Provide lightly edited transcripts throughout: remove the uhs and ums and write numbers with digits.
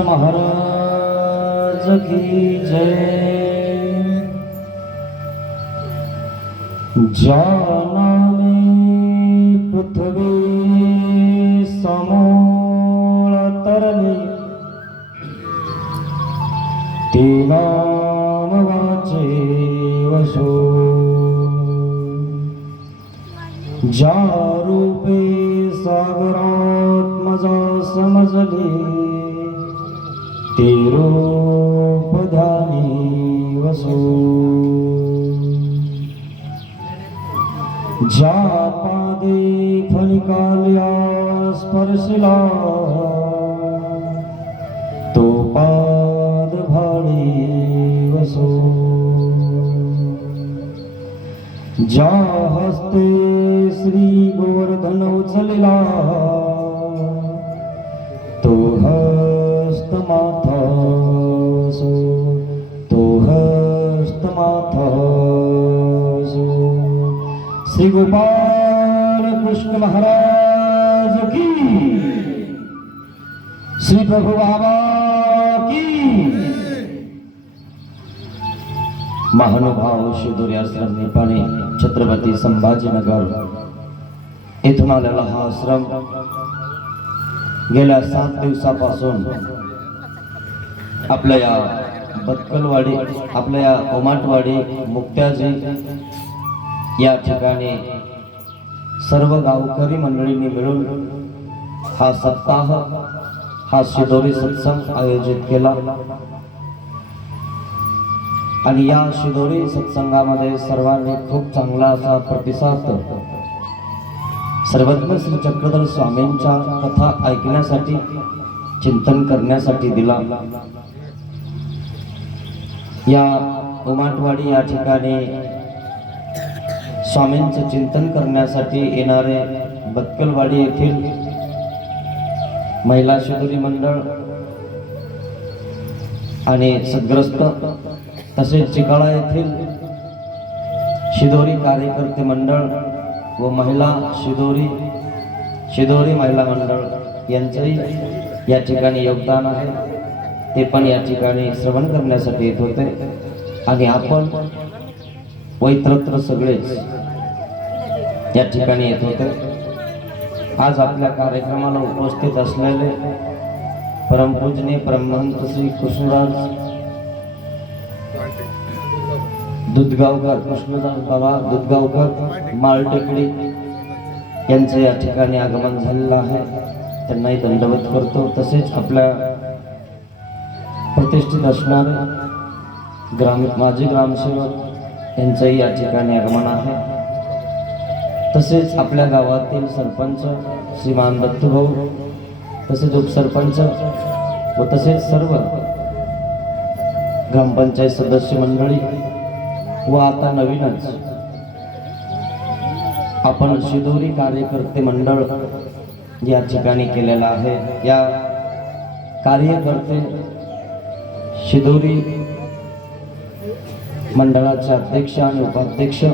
महाराज की जय। जानामि पृथ्वी समूळ तरली, ते नाम वाचे वसो। ज्या रूपे सागरात्मजा समजले, ते रूप ध्यानी वसो। ज्या पादे फलिकाल्या स्पर्शिला, तो पाद भाडी वसो। ज्या हस्ते श्री गोवर्धन उचलला, तो हस्त माथा सो, तो हस्त माथा सो। श्री गोपाल कृष्ण महाराज की, श्री प्रभु बाबा की। महानुभाव शिदोरी आश्रम निपाणी, छत्रपती संभाजीनगर येथून आलेला हा आश्रम गेल्या 7 दिवसापासून आपल्या या बत्कलवाडी, आपल्या या ओमाटवाडी मुक्त्याजी या ठिकाणी सर्व गावकरी मंडळींनी मिळून हा सप्ताह, हा शिदोरी सत्संग आयोजित केला। आणि या शिदोरी सत्संगामध्ये सर्वांनी खूप चांगला असा प्रतिसाद सर्वज्ञ श्री चक्रधर स्वामींच्या कथा ऐकण्यासाठी, चिंतन करण्यासाठी दिला। या उमाटवाडी या ठिकाणी स्वामींचे चिंतन करण्यासाठी येणारे बत्कलवाडी येथील महिला शिदोरी मंडळ आणि सद्ग्रस्त, तसेच चिकाळा येथील शिदोरी कार्यकर्ते मंडळ व महिला शिदोरी महिला मंडळ यांचंही या ठिकाणी योगदान आहे। ते पण या ठिकाणी श्रवण करण्यासाठी येत होते। आणि आपण वैत्रत्र सगळेच या ठिकाणी येत होते। आज आपल्या कार्यक्रमाला उपस्थित असलेले परमपूजनीय परमहंस श्री कृष्णराज दुधगावकर, कृष्णदास बाबा दुधगावकर माळटेकडी यांचे या ठिकाणी आगमन झालेलं आहे। त्यांनाही दंडवत करतो। तसेच आपल्या प्रतिष्ठित असणारे माजी ग्रामसेवक यांचंही या ठिकाणी आगमन आहे। तसेच आपल्या गावातील सरपंच श्रीमान दत्तूभाऊ, तसेच उपसरपंच व तसेच सर्व ग्रामपंचायत सदस्य मंडळी व आता नवीनच आपण शिदोरी कार्यकर्ते मंडळ या ठिकाणी केलेला आहे। या कार्यकर्ते शिदोरी मंडळाचे अध्यक्ष आणि उपाध्यक्ष,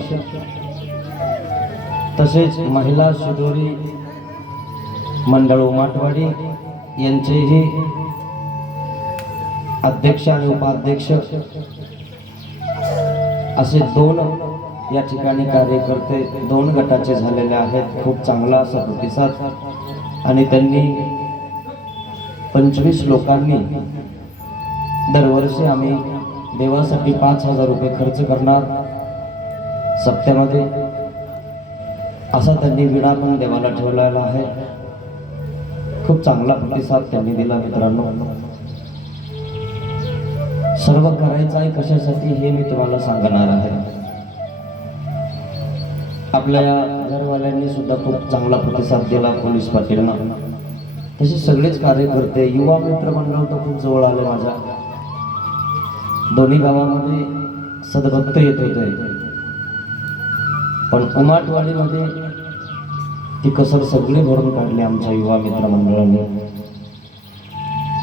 तसेच महिला शिदोरी मंडळ उमाटवाडी यांचेही अध्यक्ष आणि उपाध्यक्ष असे 2 या ठिकाणी कार्यकर्ते 2 गटाचे झालेले आहेत। खूप चांगला असा प्रतिसाद। आणि त्यांनी 25 लोकांनी दरवर्षी आम्ही देवासाठी 5,000 रुपये खर्च करणार सप्त्यामध्ये, असा त्यांनी विडा पण देवाला ठेवलेला आहे। खूप चांगला प्रतिसाद त्यांनी दिला। मित्रांनो, सर्व करायचं आहे कशासाठी हे मी तुम्हाला सांगणार आहे। आपल्या घरवाल्यांनी सुद्धा खूप चांगला प्रतिसाद दिला, पोलीस पाटीलना, तसे सगळेच कार्यकर्ते, युवा मित्र मंडळ तर खूप जवळ आले माझ्या। दोन्ही गावामध्ये सद्भक्त येत होते, पण उमाटवाडीमध्ये ती कसर सगळे भरून काढली आमच्या युवा मित्र मंडळाने।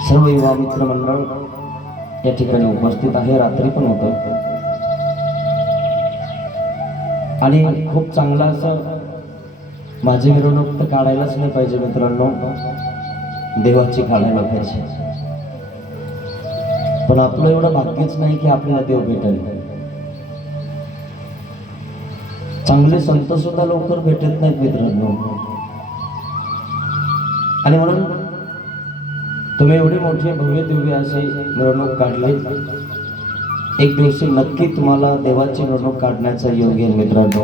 सर्व युवा मित्र मंडळ या ठिकाणी उपस्थित आहे। रात्री पण होतं आणि खूप चांगला असं माझी मिरवणूक तर काढायलाच नाही पाहिजे मित्रांनो, देवाची काढायला पाहिजे। पण आपलं एवढं भाग्यच नाही की आपल्याला देव भेटेल. चांगले संत सुद्धा लवकर भेटत नाहीत मित्रांनो. आणि म्हणून तुम्ही एवढी मोठी भव्य दिव्य अशी मिरवणूक काढली. एक दिवशी नक्की तुम्हाला देवाची मिरवणूक काढण्याचा योग येईल मित्रांनो.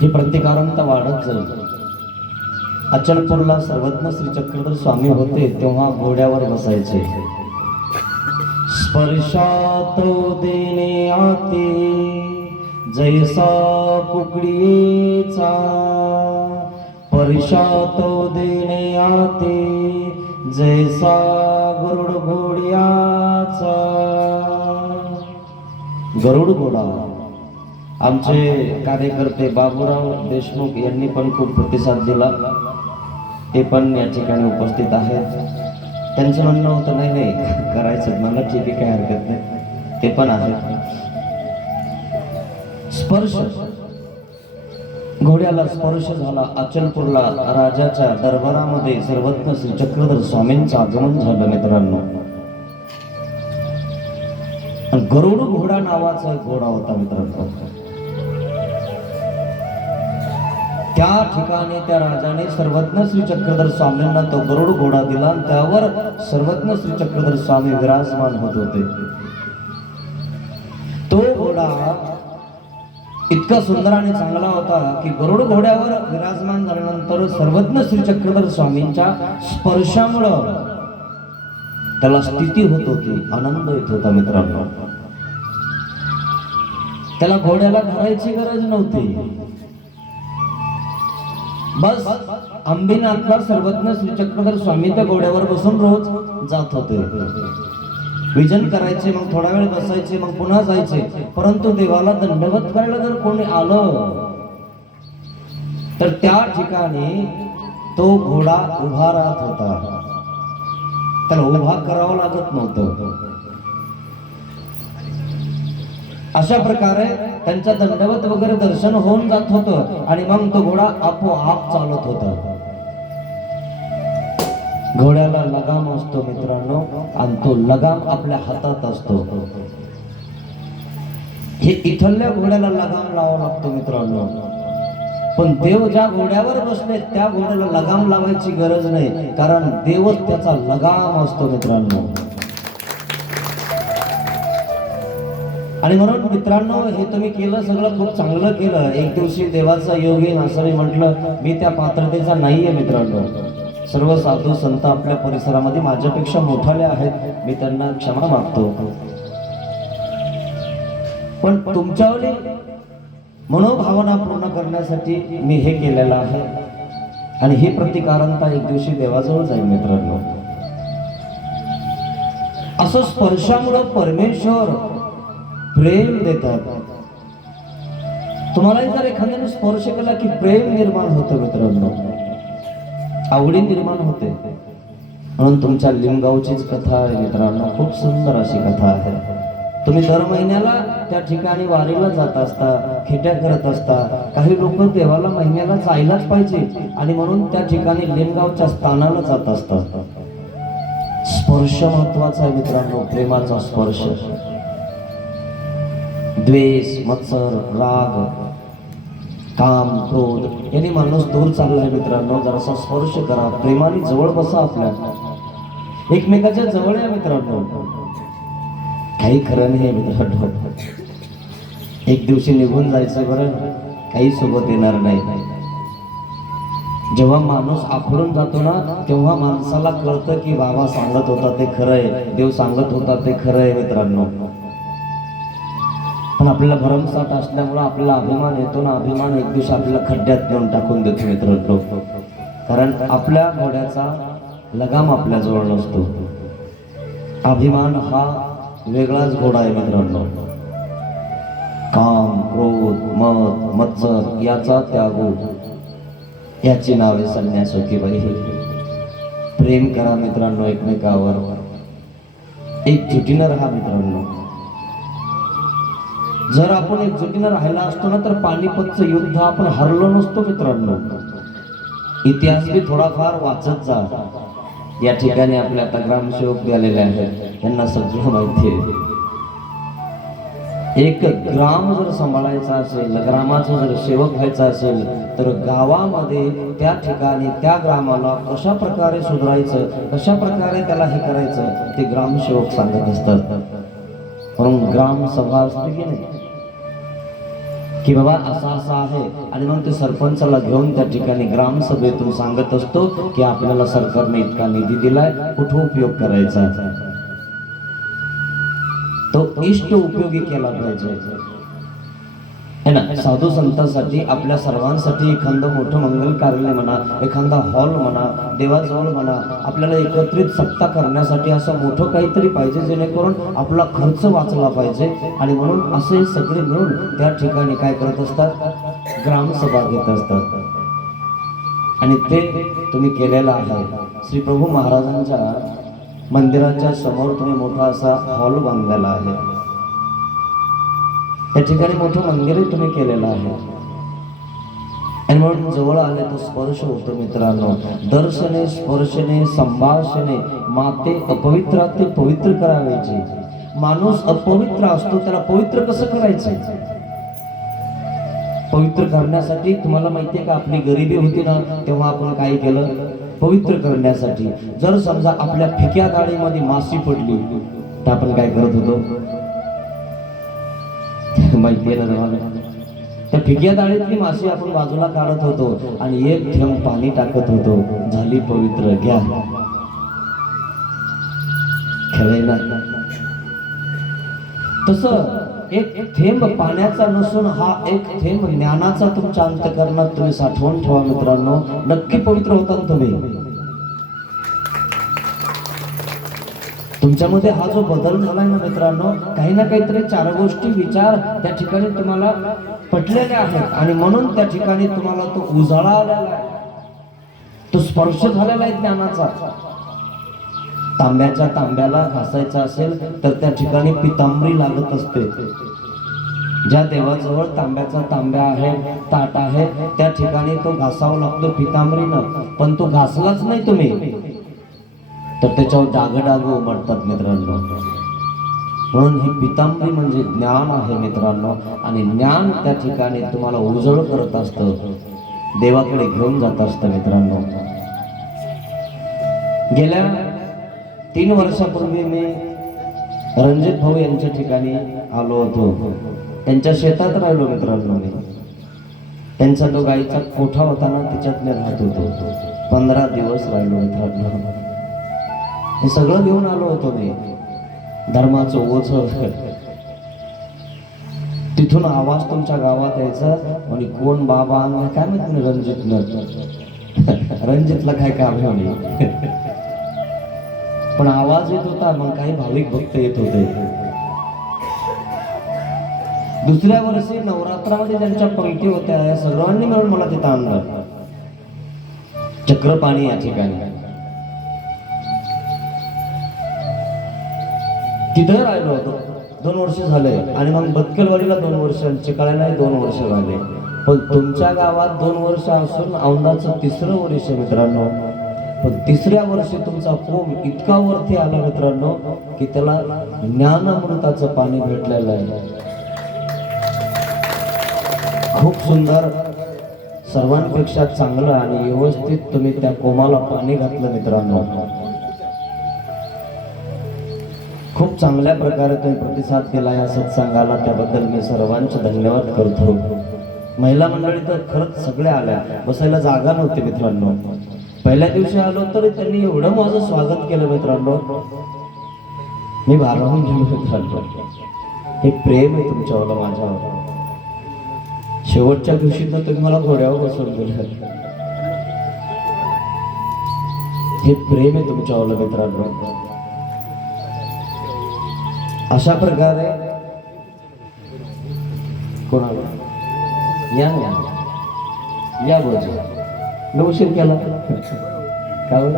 ही प्रतिकारांत वाढत जाईल. अचलपूरला सर्वज्ञ श्री चक्रधर स्वामी होते तेव्हा घोड्यावर बसायचे. स्पर्शात देणे आते जैसा कुकडीचा, स्पर्शात देणे आते जैसा गरुड घोड्याचा. गरुड घोडा आमचे कार्यकर्ते बाबूराव देशमुख यांनी पण खूप प्रतिसाद दिला. ते पण या ठिकाणी उपस्थित आहेत. त्यांचं म्हणणं होतं नाही नाही करायचं, मला ठीक आहे काही हरकत नाही, ते पण आहेत. स्पर्श, घोड्याला स्पर्श झाला. अचलपूरला राजाच्या दरबारामध्ये सर्वज्ञ श्री चक्रधर स्वामींचं आगमन झालं मित्रांनो. गरुड घोडा नावाचा एक घोडा होता मित्रांनो. त्या ठिकाणी त्या राजाने सर्वज्ञ श्री चक्रधर स्वामींना तो गरुड घोडा दिला आणि त्यावर सर्वज्ञ श्री चक्रधर स्वामी विराजमान होत होते. तो घोडा इतका सुंदर आणि चांगला होता की गरुड घोड्यावर विराजमान झाल्यानंतर सर्वज्ञ श्री चक्रधर स्वामींच्या स्पर्शामुळं त्याला स्थिती होत होती, आनंद येत होता मित्रांनो. त्याला घोड्याला धरायची गरज नव्हती. बस अंबिनाथला सर्वज्ञ श्री चक्रधर स्वामी त्या घोड्यावर बसून रोज जात होते. विजन करायचे, मग थोडा वेळ बसायचे, मग पुन्हा जायचे. परंतु देवाला दंडवत करायला जर कोणी आलं तर त्या ठिकाणी तो घोडा उभा राहत होता. त्याला उभा करावं लागत नव्हतं. अशा प्रकारे त्यांच्या दंडवत वगैरे दर्शन होऊन जात होतं आणि मग तो घोडा आपोआप चालत होता. घोड्याला लगाम असतो मित्रांनो आणि तो लगाम आपल्या हातात असतो. हे इथल्या घोड्याला लगाम लावावा लागतो मित्रांनो. पण देव ज्या घोड्यावर बसले त्या घोड्याला लगाम लावायची गरज नाही, कारण देवच त्याचा लगाम असतो मित्रांनो. आणि म्हणून मित्रांनो हे तुम्ही केलं सगळं खूप चांगलं केलं. एक दिवशी देवाचा योग येईल असं मी म्हटलं. मी त्या पात्रतेचा नाहीये मित्रांनो. सर्व साधू संत आपल्या परिसरामध्ये माझ्यापेक्षा मोठाले आहेत, मी त्यांना क्षमा मागतो. पण तुमच्यावरील मनोभावना पूर्ण करण्यासाठी मी हे केलेलं आहे. आणि ही प्रतिकारांता एक दिवशी देवाजवळ जाईल मित्रांनो. असं स्पर्शामुळे परमेश्वर प्रेम देतात. तुम्हालाही जर एखाद्याने स्पर्श केला की प्रेम निर्माण होतं मित्रांनो, आवडी निर्माण होते. म्हणून तुमच्या लिंगावचीच कथा आहे मित्रांनो, खूप सुंदर अशी कथा आहे. तुम्ही दर महिन्याला त्या ठिकाणी वारीला जात असता, खेट्या करत असता. काही लोक देवाला महिन्याला जायलाच पाहिजे आणि म्हणून त्या ठिकाणी लिंगावच्या स्थानाला जात असतात. स्पर्श महत्वाचा आहे मित्रांनो, प्रेमाचा स्पर्श. द्वेष, मत्सर, राग, काम, क्रोध यांनी माणूस दूर चाललाय मित्रांनो. जरासा स्पर्श करा, प्रेमाने जवळ बसा, आपल्या एकमेकाच्या जवळ या मित्रांनो. काही खरं नाही मित्रांनो. एक दिवशी निघून जायचं बरं, काही सोबत येणार नाही. जेव्हा माणूस आखडून जातो ना तेव्हा माणसाला कळतं की बाबा सांगत होता ते खरंय, देव सांगत होता ते खरंय मित्रांनो. पण आपल्याला भरमसाठ असल्यामुळे आपल्याला अभिमान येतो ना, अभिमान एक दिवशी आपल्याला खड्ड्यात नेऊन टाकून देतो मित्रांनो. कारण आपल्या घोड्याचा लगाम आपल्या जवळ नसतो. अभिमान हा वेगळाच घोडा आहे मित्रांनो. काम, क्रोध, मद, मत्सर याचा त्याग, याची नावे संन्यासोकी बाई. प्रेम करा मित्रांनो एकमेकावर, एकजुटीनं राहा मित्रांनो. जर आपण एकजुटीनं राहिला असतो ना तर पानिपतचं युद्ध आपण हरलो नसतो मित्रांनो. इतिहास बी थोडाफार वाचत जा. या ठिकाणी आपले आता ग्रामसेवक आलेले आहेत, यांना सगळं माहिती आहे. एक ग्राम जर सांभाळायचा असेल, ग्रामाचा जर सेवक व्हायचा असेल, तर गावामध्ये त्या ठिकाणी त्या ग्रामाला कशा प्रकारे सुधारायचं, कशा प्रकारे त्याला हे करायचं, ते ग्रामसेवक सांगत असतात. म्हणून ग्राम सभा असते की नाही, की बाबा असा असा आहे, आणि मग ते सरपंचाला घेऊन त्या ठिकाणी ग्रामसभेतून सांगत असतो की आपल्याला सरकारने इतका निधी दिलाय, कुठं उपयोग करायचा, तो इष्ट उपयोगी केला पाहिजे है ना. साधू संतांसाठी, आपल्या सर्वांसाठी एखादं मोठं मंगल कार्यालय म्हणा, एखादा हॉल म्हणा, देवाजवळ म्हणा, आपल्याला एकत्रित सत्ता करण्यासाठी असं मोठं काहीतरी पाहिजे, जेणेकरून आपला खर्च वाचला पाहिजे. आणि म्हणून असे सगळे मिळून त्या ठिकाणी काय करत असतात, ग्रामसभा घेत असतात. आणि ते तुम्ही केलेलं आहे. श्री प्रभू महाराजांच्या मंदिराच्या समोर तुम्ही मोठा असा हॉल बांधलेला आहे, त्या ठिकाणी मोठं मंदिरही तुम्ही केलेलं आहे. आणि म्हणून जवळ आले तो स्पर्श होतो मित्रांनो. दर्शने स्पर्शने संभाषणे माते अपवित्र ते पवित्र करायचे. माणूस अपवित्र असतो, त्याला पवित्र कसं करायचं, पवित्र करण्यासाठी तुम्हाला माहितीये का, आपली गरिबी होती ना तेव्हा आपण काय केलं, पवित्र करण्यासाठी. जर समजा आपल्या फिक्या गाडीमध्ये माशी पडली तर आपण काय करत होतो माहिती आहे ना तुम्हाला, त्या फिक्या डाळीतली माशी आपण बाजूला काढत होतो आणि एक थेंब पाणी टाकत होतो, झाली पवित्र, घ्या खेळायला. तसं एक थेंब पाण्याचा नसून हा एक थेंब ज्ञानाचा तुमच्या अंतःकरणात तुम्ही साठवून ठेवा मित्रांनो, नक्की पवित्र होता तुम्ही. तुमच्यामध्ये हा जो बदल झालाय ना मित्रांनो, काही ना काहीतरी चार गोष्टी विचार त्या ठिकाणी तुम्हाला पटलेले आहेत, आणि म्हणून त्या ठिकाणी तुम्हाला तो उजाळा आलेला आहे, तो स्पर्श झालेला आहे ज्ञानाचा. तांब्याच्या तांब्याला घासायचा असेल तर त्या ठिकाणी पितांबरी लागत असते. ज्या देवाजवळ तांब्याचा तांब्या आहे, ताट आहे, त्या ठिकाणी तो घासावा लागतो पितांबरीनं. पण तो घासलाच नाही तुम्ही तर त्याच्यावर डाग उमटतात मित्रांनो. म्हणून ही पितांबरी म्हणजे ज्ञान आहे मित्रांनो, आणि ज्ञान त्या ठिकाणी तुम्हाला उजळ करत असतं, देवाकडे घेऊन जात असतं मित्रांनो. गेल्या 3 वर्षापूर्वी मी रणजित भाऊ यांच्या ठिकाणी आलो होतो. त्यांच्या शेतात राहिलो मित्रांनो मी. त्यांचा तो गाईचा कोठा होता ना, त्याच्यात मी राहत होतो. 15 दिवस राहिलो मित्रांनो. हे सगळं घेऊन आलो होतो मी, धर्माचं ओझ. तिथून आवाज तुमच्या गावात यायचा, आणि कोण बाबा काय माहिती रणजितला काय काम आहे पण आवाज येत होता. मग काही भाविक भक्त येत होते. दुसऱ्या वर्षी नवरात्रामध्ये ज्यांच्या पंक्ती होत्या, या सर्वांनी मिळून मला तिथं आणलं. चक्रपाणी या ठिकाणी तिथं राहिलो होतो. 2 वर्ष झाले. आणि मग बदकलवाडीला 2 वर्ष, चिकाळ्यालाही 2 वर्ष झाले. पण तुमच्या गावात 2 वर्ष असून औंधाचं 3रं वर्ष मित्रांनो. पण 3ऱ्या वर्षी तुमचा कोम इतका वरती आला मित्रांनो की त्याला ज्ञानामृताचं पाणी भेटलेलं आहे. खूप सुंदर, सर्वांपेक्षा चांगलं आणि व्यवस्थित तुम्ही त्या कोमाला पाणी घातलं मित्रांनो. खूप चांगल्या प्रकारे तुम्ही प्रतिसाद दिला या सत्संगाला, त्याबद्दल मी सर्वांचे धन्यवाद करतो. महिला मंडळी तर खरंच सगळे आल्या, बसायला जागा नव्हती मित्रांनो. पहिल्या दिवशी आलो तरी त्यांनी एवढं माझं स्वागत केलं मित्रांनो, मी भारावून गेलो मित्रांनो. हे प्रेम आहे तुमच्यावर माझ्यावर. शेवटच्या दिवशी तर तुम्ही मला घोड्यावर बसवून दिलं. हे प्रेम आहे तुमच्यावर मित्रांनो. अशा प्रकारे कोणाला या या बोलतो मी उशीर केला काय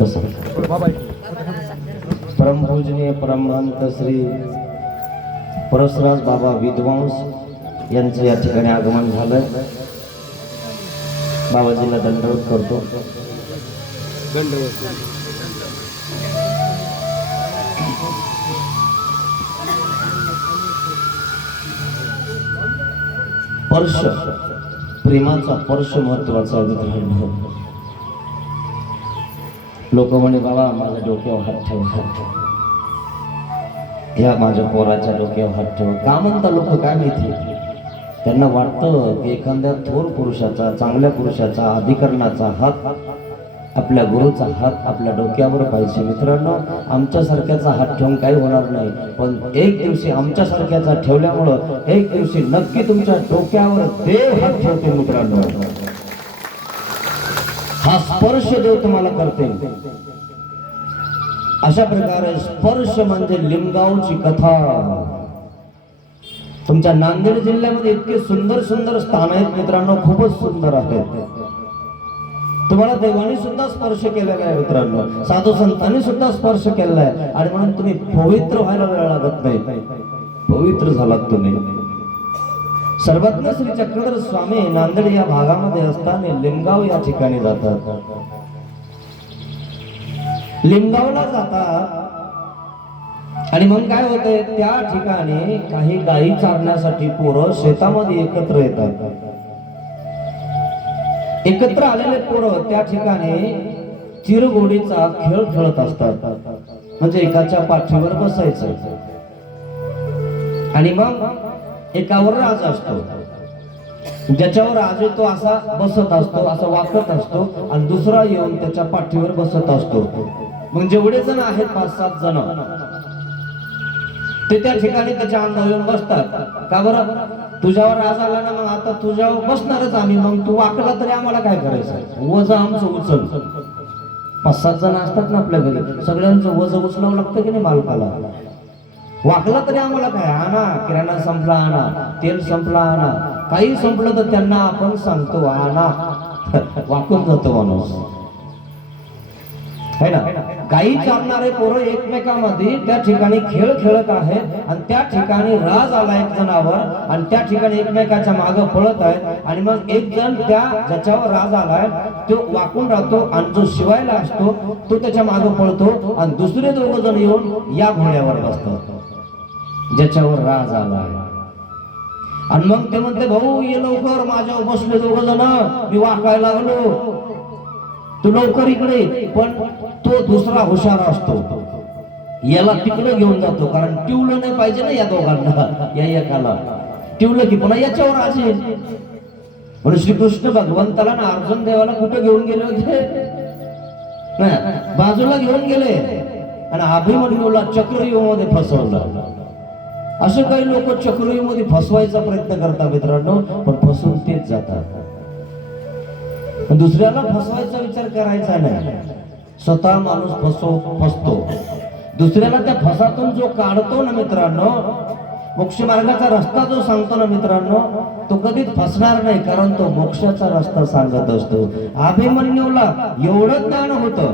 बस. परमपूजनीय परमहंत श्री परसराज बाबा विद्वांस यांचं या ठिकाणी आगमन झालं. बाबाजीला दंडवत करतो. स्पर्श, प्रेमाचा स्पर्श महत्वाचा आहे. लोक म्हणे बाबा माझ्या डोक्यावर हात ठेवा, या माझ्या पोराच्या डोक्यावर हात ठेवा. का म्हणता लोक काय माहिती? त्यांना वाटतं की एखाद्या थोर पुरुषाचा, चांगल्या पुरुषाचा, अधिकरणाचा हात, आपल्या गुरुचा हात आपल्या डोक्यावर पाहिजे. मित्रांनो, आमच्यासारख्याचा हात ठेवून काही होणार नाही, पण एक दिवशी आमच्यासारख्याचा ठेवल्यामुळं एक दिवशी नक्की तुमच्या डोक्यावर देव हात ठेवते. मित्रांनो, हा स्पर्श देव तुम्हाला करते. अशा प्रकारे स्पर्श म्हणजे लिंगावची कथा. तुमच्या नांदेड जिल्ह्यामध्ये इतके सुंदर सुंदर स्थान आहेत मित्रांनो, खूपच सुंदर आहेत. तुम्हाला देवाने सुद्धा स्पर्श केलेला आहे मित्रांनो, साधू संतांनी सुद्धा स्पर्श केलेला आहे. आणि म्हणून तुम्ही पवित्र व्हायला वेळ लागत नाही, पवित्र झालात तुम्ही. सर्वज्ञ श्री चक्रधर स्वामी नांदेड या भागामध्ये असताना लिंगाव या ठिकाणी जातात. लिंगावला जातात आणि मग काय होतंय, त्या ठिकाणी काही गायी चारण्यासाठी पोरं शेतामध्ये एकत्र येतात. एकत्र आलेले पोरं त्या ठिकाणी चिरगोडीचा खेळ खेळत असतात. म्हणजे एकाच्या पाठीवर बसायचं आणि मग एकावर राज असतो, ज्याच्यावर राज तो असा बसत असतो, असा वाकत असतो आणि दुसरा येऊन त्याच्या पाठीवर बसत असतो. मग जेवढे जण आहेत 5-7 जण ते त्या ठिकाणी त्याच्या अंगावर येऊन बसतात. का बरं? तुझ्यावर राज आला ना, मग आता तुझ्यावर बसणारच आम्ही, मग तू वाकला तरी आम्हाला काय करायचं, वज आमचं उचल. 5-7 जण असतात ना आपल्या घरी, सगळ्यांचं वज उचलावं लागतं की नाही मालकाला. वाकला तरी आम्हाला काय, आणा किराणा संपला आणा, तेल संपला आणा, काही संपलं तर त्यांना आपण सांगतो आणा. वाकून जातो माणूस, है ना. गायी चारणारे पोरं एकमेकांमध्ये त्या ठिकाणी खेळ खेळत आहेत आणि त्या ठिकाणी राज आला एक जणावर आणि त्या ठिकाणी एकमेकाच्या मागे पळत आहेत. आणि मग एक जण त्या ज्याच्यावर राज आलाय तो वाकून राहतो आणि जो शिवायला असतो तो त्याच्या मागे पळतो आणि दुसरे 2 जण येऊन या घोड्यावर बसतात ज्याच्यावर राज आलाय. आणि मग ते म्हणते, भाऊ ये लवकर, माझ्यावर बसले 2 जण, मी वाकायला लागलो, तू लवकर इकडे. पण तो दुसरा हुशार असतो, याला तिकडे घेऊन जातो, कारण टिवलं नाही पाहिजे ना या दोघांना, या एकाला टिवलं की पुन्हा याच्यावर आज येईल. म्हणून श्रीकृष्ण भगवंताला ना अर्जुन देवाला कुठे घेऊन गेले होते, बाजूला घेऊन गेले आणि अभिमन्यूला चक्रव्यूहामध्ये फसवलं. असे काही लोक चक्रव्यूहामध्ये फसवायचा प्रयत्न करतात मित्रांनो, पण फसून तेच जातात. दुसऱ्याला फसवायचा विचार करायचा नाही, स्वतः माणूस फसतो. दुसऱ्याला त्या फसातून जो काढतो ना मित्रांनो, मोक्ष मार्गाचा रस्ता जो सांगतो ना मित्रांनो, तो कधीच फसणार नाही, कारण तो मोक्षाचा रस्ता सांगत असतो. अभिमन्यूला एवढं ज्ञान होतं.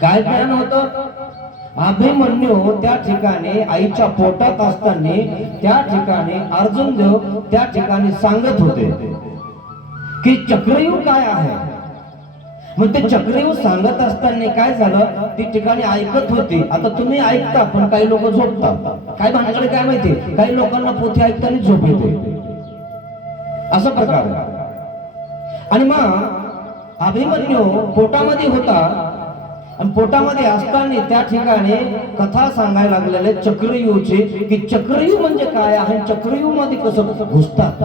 काय ज्ञान होतं? अभिमन्यू त्या ठिकाणी आईच्या पोटात असताना त्या ठिकाणी अर्जुन देव त्या ठिकाणी सांगत होते की चक्रव्यूह काय आहे. मग ते चक्रव्यूह सांगत असताना काय झालं, ती ठिकाणी ऐकत होती. आता तुम्ही ऐकता पण काही लोक झोपता, काय भानगड काय माहिती, काही लोकांना पोथी ऐकताना झोप येते, असा प्रकार. आणि मग अभिमन्यू पोटामध्ये होता आणि पोटामध्ये असताना त्या ठिकाणी कथा सांगायला लागलेले चक्रव्यूहची, की चक्रव्यूह म्हणजे काय आहे, चक्रव्यूह मध्ये कसं घुसतात,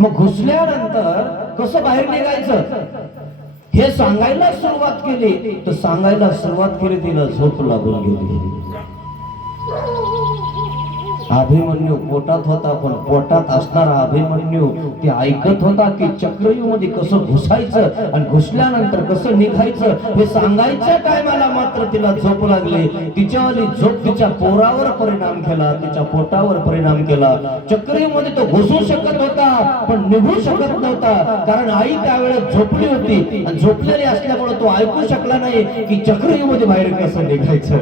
मग घुसल्यानंतर कसं बाहेर निघायचं हे सांगायला सुरुवात केली. तर सांगायला सुरुवात केली, तिला झोप लागून गेली. अभिमन्यू पोटात होता, पण पोटात असणारा अभिमन्यू ते ऐकत होता की चक्रव्यूह मध्ये कसं घुसायचं आणि घुसल्यानंतर कसं निघायचं हे सांगायच्या टायमाला मात्र तिला झोप लागली. तिच्यावाली झोप तिच्या पोरावर परिणाम केला, तिच्या पोटावर परिणाम केला. चक्रव्यूह मध्ये तो घुसू शकत होता पण निघू शकत नव्हता, कारण आई त्यावेळेस झोपली होती आणि झोपलेली असल्यामुळे तो ऐकू शकला नाही की चक्रव्यूह मध्ये बाहेर कसं निघायचं.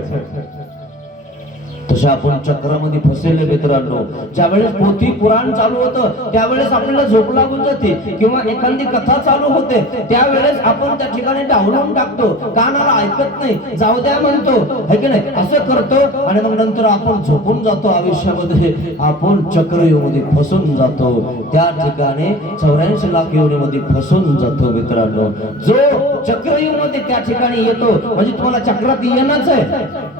तसे आपण चक्रामध्ये फसलेले मित्रांनो. ज्यावेळेस पोथी पुराण चालू होतं त्यावेळेस आपल्याला झोप लागून जाते, किंवा एखादी कथा चालू होते त्यावेळेस आपण त्या ठिकाणी डावलून टाकतो, कानाला ऐकत नाही, जाऊ द्या म्हणतो, है की नाही, असं करतो आणि मग नंतर आपण झोपून जातो. आयुष्यामध्ये आपण चक्रयोगामध्ये फसून जातो. त्या ठिकाणी 84 लाख योनीमध्ये फसून जातो मित्रांनो. जो चक्रयोगामध्ये त्या ठिकाणी येतो म्हणजे तुम्हाला चक्रात येणंच आहे.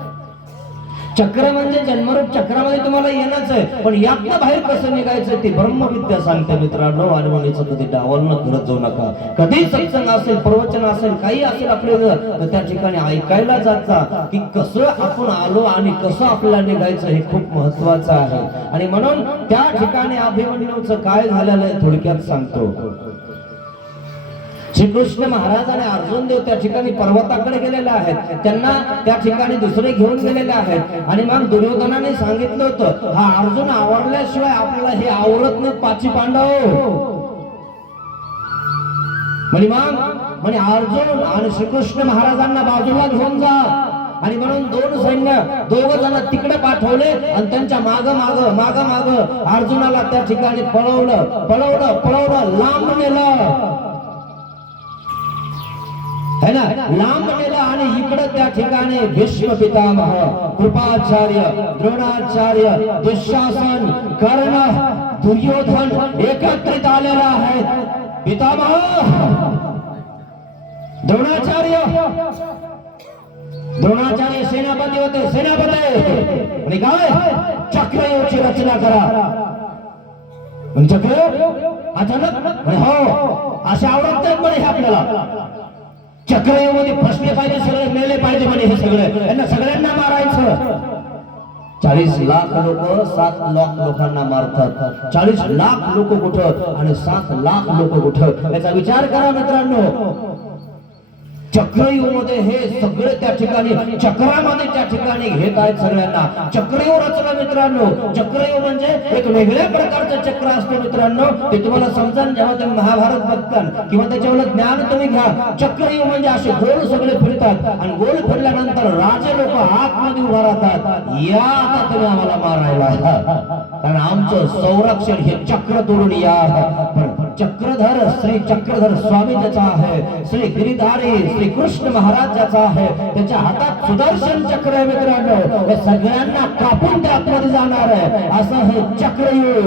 चक्र म्हणजे जन्मरूप चक्रामध्ये तुम्हाला येणंच आहे, पण यातनं बाहेर कसं निघायचं ते ब्रह्मविद्या सांगते मित्रांनो. आणि मग याचं कधी डावलनं करत जाऊ नका. कधी सत्संग असेल, प्रवचन असेल, काही असेल आपल्याला, तर त्या ठिकाणी ऐकायला जाता की कसं आपण आलो आणि कसं आपल्याला निघायचं हे खूप महत्वाचं आहे. आणि म्हणून त्या ठिकाणी अभिमन्यूचं काय झालेलं आहे थोडक्यात सांगतो. श्रीकृष्ण महाराज आणि अर्जुन देव त्या ठिकाणी पर्वताकडे गेलेले आहेत, त्यांना त्या ठिकाणी दुसरे घेऊन गेलेले आहेत. आणि मग दुर्योधनाने सांगितलं होतं, हा अर्जुन आवरल्याशिवाय आपल्याला हे आवरत नाही पाची पांडव. म्हणे अर्जुन आणि श्रीकृष्ण महाराजांना बाजूला घेऊन जा. आणि म्हणून दोघ जण तिकडे पाठवले आणि त्यांच्या माग माग अर्जुनाला त्या ठिकाणी पळवलं लांब नेलं, है ना, लांब नेला. आणि इकडे त्या ठिकाणी भीष्म पितामह, कृपाचार्य, द्रोणाचार्य, दुःशासन, कर्ण, दुर्योधन एकत्रित आलेला आहे. पितामह द्रोणाचार्य सेनापती होते. सेनापती आणि काय चक्रव्यूहाची रचना करा. चक्रव्यूह अचानक हो असे आवडत नाही म्हणे आपल्याला. चक्रव्यूहामध्ये फसले पाहिजे, सगळे मेले पाहिजे म्हणे. हे सगळे यांना सगळ्यांना मारायचं. 40 लाख लोक 7 लाख लोकांना मारतात. 40 लाख लोक कुठं आणि 7 लाख लोक कुठं, याचा विचार करा मित्रांनो. चक्रव्यूहामध्ये हे सगळे त्या ठिकाणी चक्रामध्ये त्या ठिकाणी घेत आहेत सगळ्यांना. चक्रव्यूह रचना मित्रांनो. चक्रव्यूह म्हणजे एक वेगळ्या प्रकारचं चक्र असतं मित्रांनो. ते तुम्हाला समजाल जेव्हा तुम्ही महाभारत बघताल किंवा त्याच्यावर ज्ञान तुम्ही घ्या. चक्रव्यूह म्हणजे असे गोल सगळे फिरतात आणि गोल फिरल्यानंतर राजे लोक आतमध्ये उभा राहतात. या आता तुम्ही आम्हाला मारायला, कारण आमचं संरक्षण हे चक्र तोडून या. चक्रधर श्री चक्रधर स्वामी ज्याचा आहे, श्री गिरिधारी श्री कृष्ण महाराज ज्याचा आहे, त्याच्या हातात सुदर्शन चक्र आहे मित्रांनो. हे सगळ्यांना कापून त्या आतमध्ये जाणार आहे असं हे चक्रव्यूह.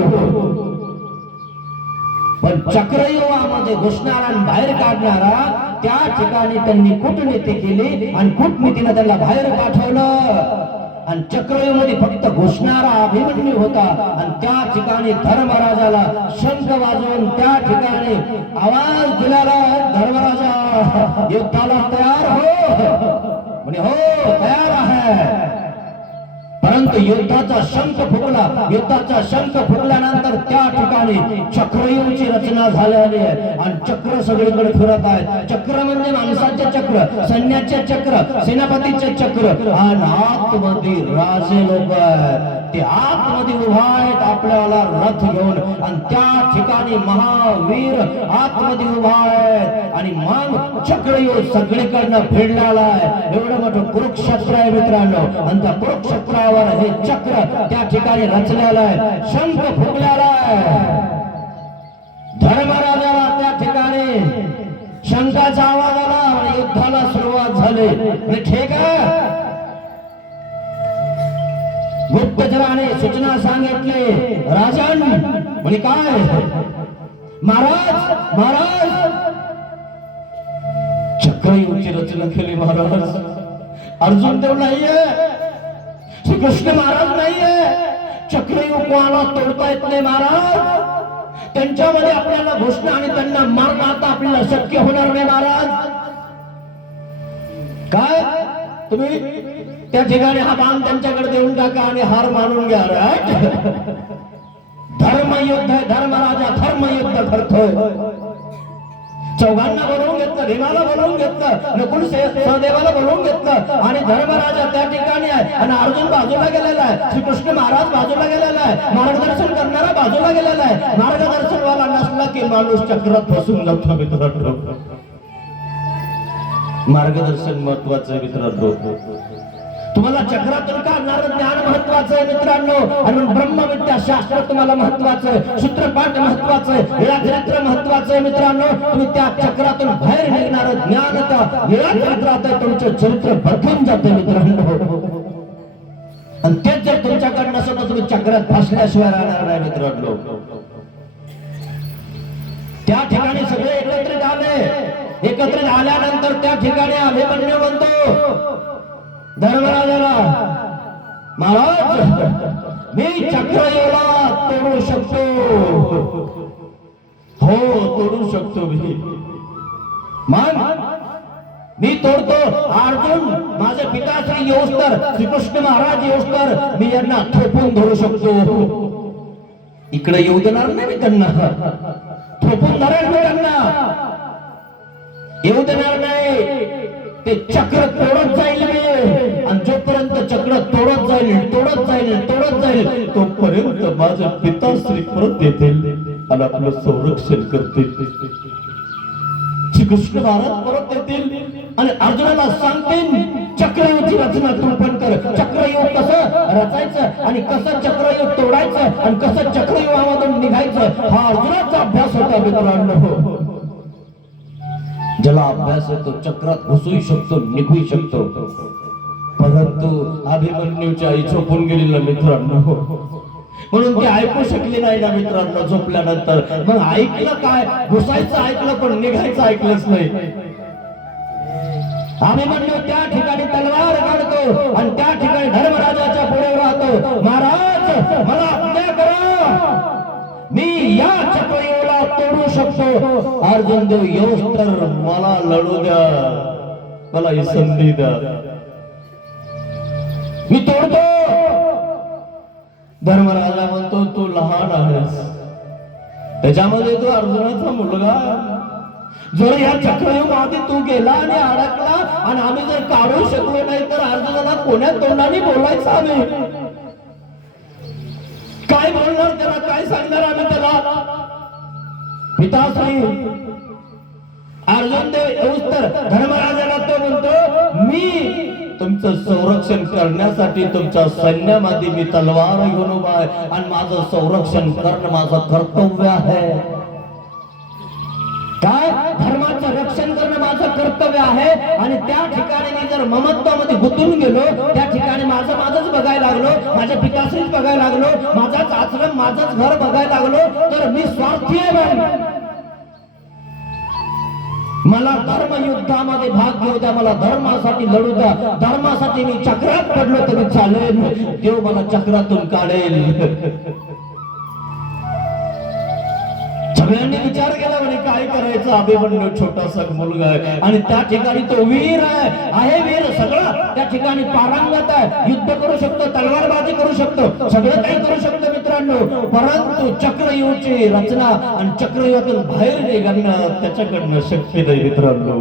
पण चक्रव्यूहामध्ये घुसणारा आणि बाहेर काढणारा त्या ठिकाणी त्यांनी कूटनीती केली आणि कूटनीतीने त्याला बाहेर पाठवलं. आणि चक्रव्यूहामध्ये फक्त घुसणारा अभिमन्यू होता. आणि त्या ठिकाणी धर्मराजाला शंख वाजवून त्या ठिकाणी आवाज दिलेला, धर्मराजा युद्धाला तयार हो. म्हणे हो तयार आहे. परंतु युद्धाचा शंख फुकला. युद्धाचा शंख फुकल्यानंतर त्या ठिकाणी चक्रव्यूहाची रचना झालेली आहे आणि चक्र सगळीकडे फिरत आहे. चक्र म्हणजे माणसाचे चक्र, सैन्याचे चक्र, सेनापतीचे चक्र. आणि आतमध्ये राजे लोक आहेत, ते आतमध्ये उभा आहेत आपल्याला रथ घेऊन. आणि त्या ठिकाणी महावीर आतमध्ये उभा आहेत. आणि मग चक्रव्यूह सगळीकडनं फिरलेला आहे. एवढं मोठं कुरुक्षेत्र आहे मित्रांनो. आणि त्या कुरुक्षेत्रावर हे चक्र त्या ठिकाणी रचलेलं आहे, शंख फुगलेला आहे. धर्मराजाला त्या ठिकाणी शंखाचा आवाज आला आणि युद्धाला सुरुवात झाली. ठीक आहे, गुप्तचराने सूचना सांगितली. राजन म्हणे काय महाराज चक्रव्यूहाची रचना केली महाराज. अर्जुन देव नाहीये, श्रीकृष्ण महाराज नाहीये. चक्रव्यूह कोणाला तोडता येत नाही महाराज. त्यांच्यामध्ये आपल्याला घुसणं आणि त्यांना मारणं आता आपल्याला शक्य होणार नाही महाराज. काय तुम्ही त्या ठिकाणी हा बाण त्यांच्याकडे देऊन टाका आणि हार मानून घ्या. धर्मयुद्ध आहे, धर्मराजा धर्मयुद्ध करतोय. चौघांना बोलवून घेतलं, भीमाला बोलवून घेतलं, नकुल सहदेवाला बोलवून घेतलं. आणि धर्मराजा त्या ठिकाणी आहे आणि अर्जुन बाजूला गेलेला आहे, श्रीकृष्ण महाराज बाजूला गेलेला आहे, मार्गदर्शन करणारा बाजूला गेलेला आहे. मार्गदर्शन वाला नसला की माणूस चक्रात फसून जातो मित्रांनो. मार्गदर्शन महत्वाचं आहे मित्रांनो. तुम्हाला चक्रातून काढणारं ज्ञान महत्वाचं आहे मित्रांनो, आणि ब्रह्मविद्या शास्त्र तुम्हाला महत्वाचं आहे, सूत्रपाठ महत्वाचं आहे, लीळाचरित्र महत्वाचं आहे मित्रांनो. तुम्ही त्या चक्रातून बाहेर निघणारं ज्ञान त्या लीळाचरित्रात तुमचं चरित्र बदलून जाते मित्रांनो. आणि तेच जर तुमच्याकडे नसेल तर तुम्ही चक्रात फसल्याशिवाय राहणार नाही मित्रांनो. त्या ठिकाणी सगळे एकत्रित आले. एकत्रित आल्यानंतर त्या ठिकाणी अभिमन्यू म्हणतो धर्मराजाला, महाराज मी चक्रव्यूहाला तोडू शकतो. हो तोडू शकतो मग मी तोडतो. अर्जुन माझे पिताश्री येऊस्तर, श्रीकृष्ण महाराज येऊस्तर मी यांना थोपून धरू शकतो. इकडे येऊ देणार नाही मी त्यांना, थोपून धरेल मी त्यांना, येऊ देणार नाही. ते चक्र तोडत जाईल मी, आणि जोपर्यंत चक्र तोडत जाईल तोपर्यंत माझे पिताश्री परत येतील आणि आपलं संरक्षण करतील. श्रीकृष्ण महाराज परत येतील आणि अर्जुनाला सांगतील चक्रव्यूहाची रचना तू पण कर. चक्रव्यूह कसं रचायचं आणि कसं चक्रव्यूह तोडायचं आणि कसं चक्रव्यूहामधून निघायचं हा अर्जुनाचा अभ्यास होता मित्रांनो. ज्याला अभ्यास आहे तो चक्रात घुसूही शकतो, निघूही शकतो. परंतु अभिमन्यूच्या आई झोपून गेलेला मित्रांनो, म्हणून ती ऐकू शकली नाही ना मित्रांनो झोपल्यानंतर. मग ऐकलं काय, घुसायचं ऐकलं पण निघायचं ऐकलंच नाही. अभिमन्यू त्या ठिकाणी तलवार काढतो आणि त्या ठिकाणी धर्मराजाच्या पुढे राहतो. महाराज मला आज्ञा करा, मी या चक्रव्यूहाला तोडू शकतो. अर्जुन देव येऊस तर मला लढू द्या, मला ही संधी द्या, मी तोडतो. धर्मराजा म्हणतो तू लहान आहेस, त्याच्यामध्ये तो अर्जुनाचा मुलगा, जर या चक्रव्यूहामध्ये तू गेला आणि अडकला आणि आम्ही जर काढू शकलो नाही तर अर्जुनाला कोण्या तोंडाने बोलायचं आम्ही, काय बोलणार त्याला, काय सांगणार आम्ही त्याला. पिताश्री अर्जुन देव येऊस तर धर्मराजाला तो म्हणतो मी तुमचं संरक्षण करण्यासाठी तुमच्या सैन्यामध्ये मी तलवार घेऊन उभा आहे आणि माझं संरक्षण करणं माझं कर्तव्य आहे. काय धर्माचं रक्षण करणं माझं कर्तव्य आहे. आणि त्या ठिकाणी मी जर ममत्वामध्ये गुंतून गेलो, त्या ठिकाणी माझंच बघायला लागलो, माझ्या पिताश्रीच बघायला लागलो, माझाच आश्रम माझंच घर बघायला लागलो तर मी स्वार्थी आहे. मला धर्मयुद्धामध्ये भाग घेऊ द्या, मला धर्मासाठी लढू द्या, धर्मासाठी मी चक्रात पडलो तरी चालेल, देव मला चक्रातून काढेल. सगळ्यांनी विचार केला म्हणे काय करायचं. अभिमन्यू छोटासा मुलगा आहे आणि त्या ठिकाणी तो वीर आहे वीर, सगळं त्या ठिकाणी पारंगत आहे, युद्ध करू शकतो, तलवारबाजी करू शकतो, सगळं काही करू शकतो मित्रांनो. परंतु चक्रव्यूहाची रचना आणि चक्रव्यूहातून बाहेर निघणं त्याच्याकडनं शक्य नाही मित्रांनो.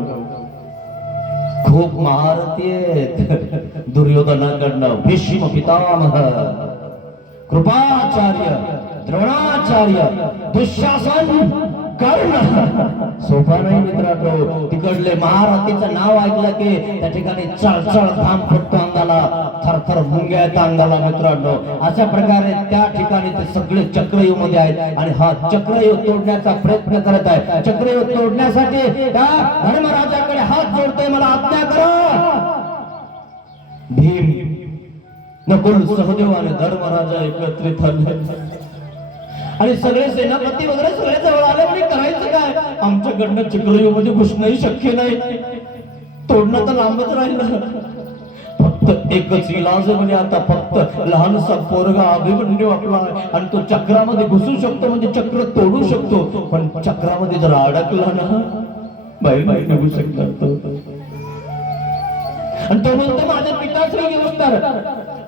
खूप महारथी आहेत दुर्योधनाकडनं, भीष्म पितामह, कृपाचार्य, द्रोणाचार्य, दुःशासन, कर्ण, सोपा नाही मित्रांनो. तिकडले महारथीचं नाव ऐकलं की त्या ठिकाणी चळचळ घाम फुटतो अंगाला, थरथर मुंग्या येतात अंगाला मित्रांनो. अशा प्रकारे त्या ठिकाणी ते सगळे चक्रव्यूह मध्ये आहेत आणि हा चक्रव्यूह तोडण्याचा प्रयत्न करत आहे. चक्रव्यूह तोडण्यासाठी त्या धर्मराजाकडे हात जोडतोय, मला आज्ञा करा. भीम, नकुल, सहदेव आणि धर्मराजा एकत्रित आले आणि सगळे सेनापती वगैरे सगळे जवळ आले. म्हणजे करायचं काय, आमच्याकडनं चक्रव्यूहामध्ये घुसणंही शक्य नाही, तोडणं तर लांबच राहिलं. फक्त एकच इलाज म्हणजे आता फक्त लहानसा पोरगा अभिमन्यू आपला आणि तो चक्रामध्ये घुसू शकतो, म्हणजे चक्र तोडू शकतो. पण चक्रामध्ये जर अडकला ना बाहेर निघू शकणार तो. आणि तो म्हणतो माझ्या पिताश्री येऊस तर,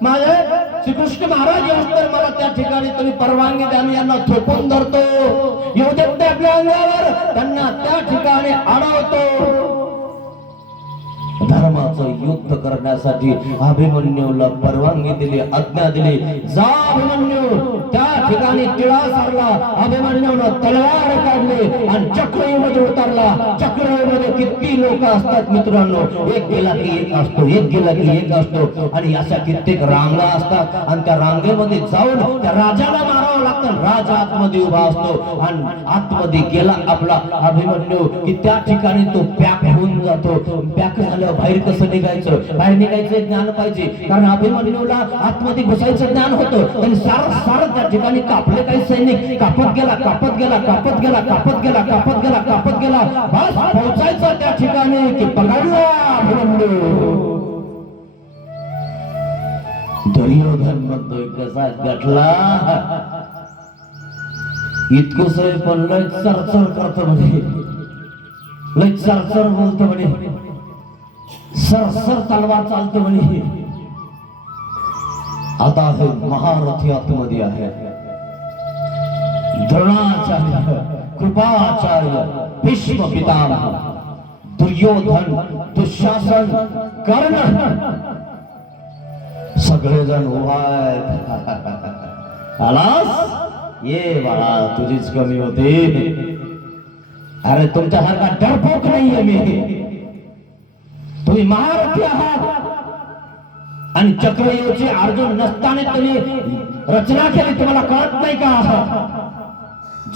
माझे श्रीकृष्ण महाराज येऊस तर मला त्या ठिकाणी तुम्ही परवानगी द्या, मी यांना थोपून धरतो, येऊ देत आपल्या अंगावर, त्यांना त्या ठिकाणी अडवतो. धर्माचं युद्ध करण्यासाठी अभिमन्यूला परवानगी दिली, आज्ञा दिली. जा अभिमन्यू. त्या ठिकाणी टिळा सारला, अभिमन्यूला तलवार काढली आणि चक्रव्यूहामध्ये उतरला. चक्रव्यूहामध्ये किती लोक असतात मित्रांनो, एक गेला की एक असतो, एक गेला की एक असतो, आणि अशा कित्येक रांगा असतात, आणि त्या रांगेमध्ये जाऊन त्या राजाला मारावं लागतं. राजा आतमध्ये उभा असतो, आणि आतमध्ये गेला आपला अभिमन्यू की त्या ठिकाणी तो पॅक होऊन जातो. पॅक झाल्यावर बाहेर कसं निघायचं, बाहेर निघायचं ज्ञान पाहिजे, कारण अभिमन्यूला आतमध्ये घुसायचं ज्ञान होतं. आणि सार त्या ठिकाणी कापले काही सैनिक, कापत गेला कापत गेला कापत गेला कापत गेला कापत गेला कापत गेला, बस पोहोचायचं त्या ठिकाणी की पकडला अभिमन्यू. दुर्योधन म्हणतोय कसा गटला, इतकंच पण लय चरचर करतो म्हणे, लय चरचर बोलतो म्हणे, सरसर तलवार चालतो म्हणे. आता हे महारथी आतमध्ये आहे, द्रोणाचार्य, कृपाचार्य, भीष्म पितामह, दुर्योधन, दुःशासन, कर्ण, सगळेजण उभाय. आलास ये बाळा, तुझीच कमी होती. अरे तुमच्यासारखा डरपोक नाहीये मी, तुम्ही महारथी आहात, आणि चक्रव्यूहाची अर्जुन नसताना तुम्ही रचना केली, तुम्हाला कळत नाही का?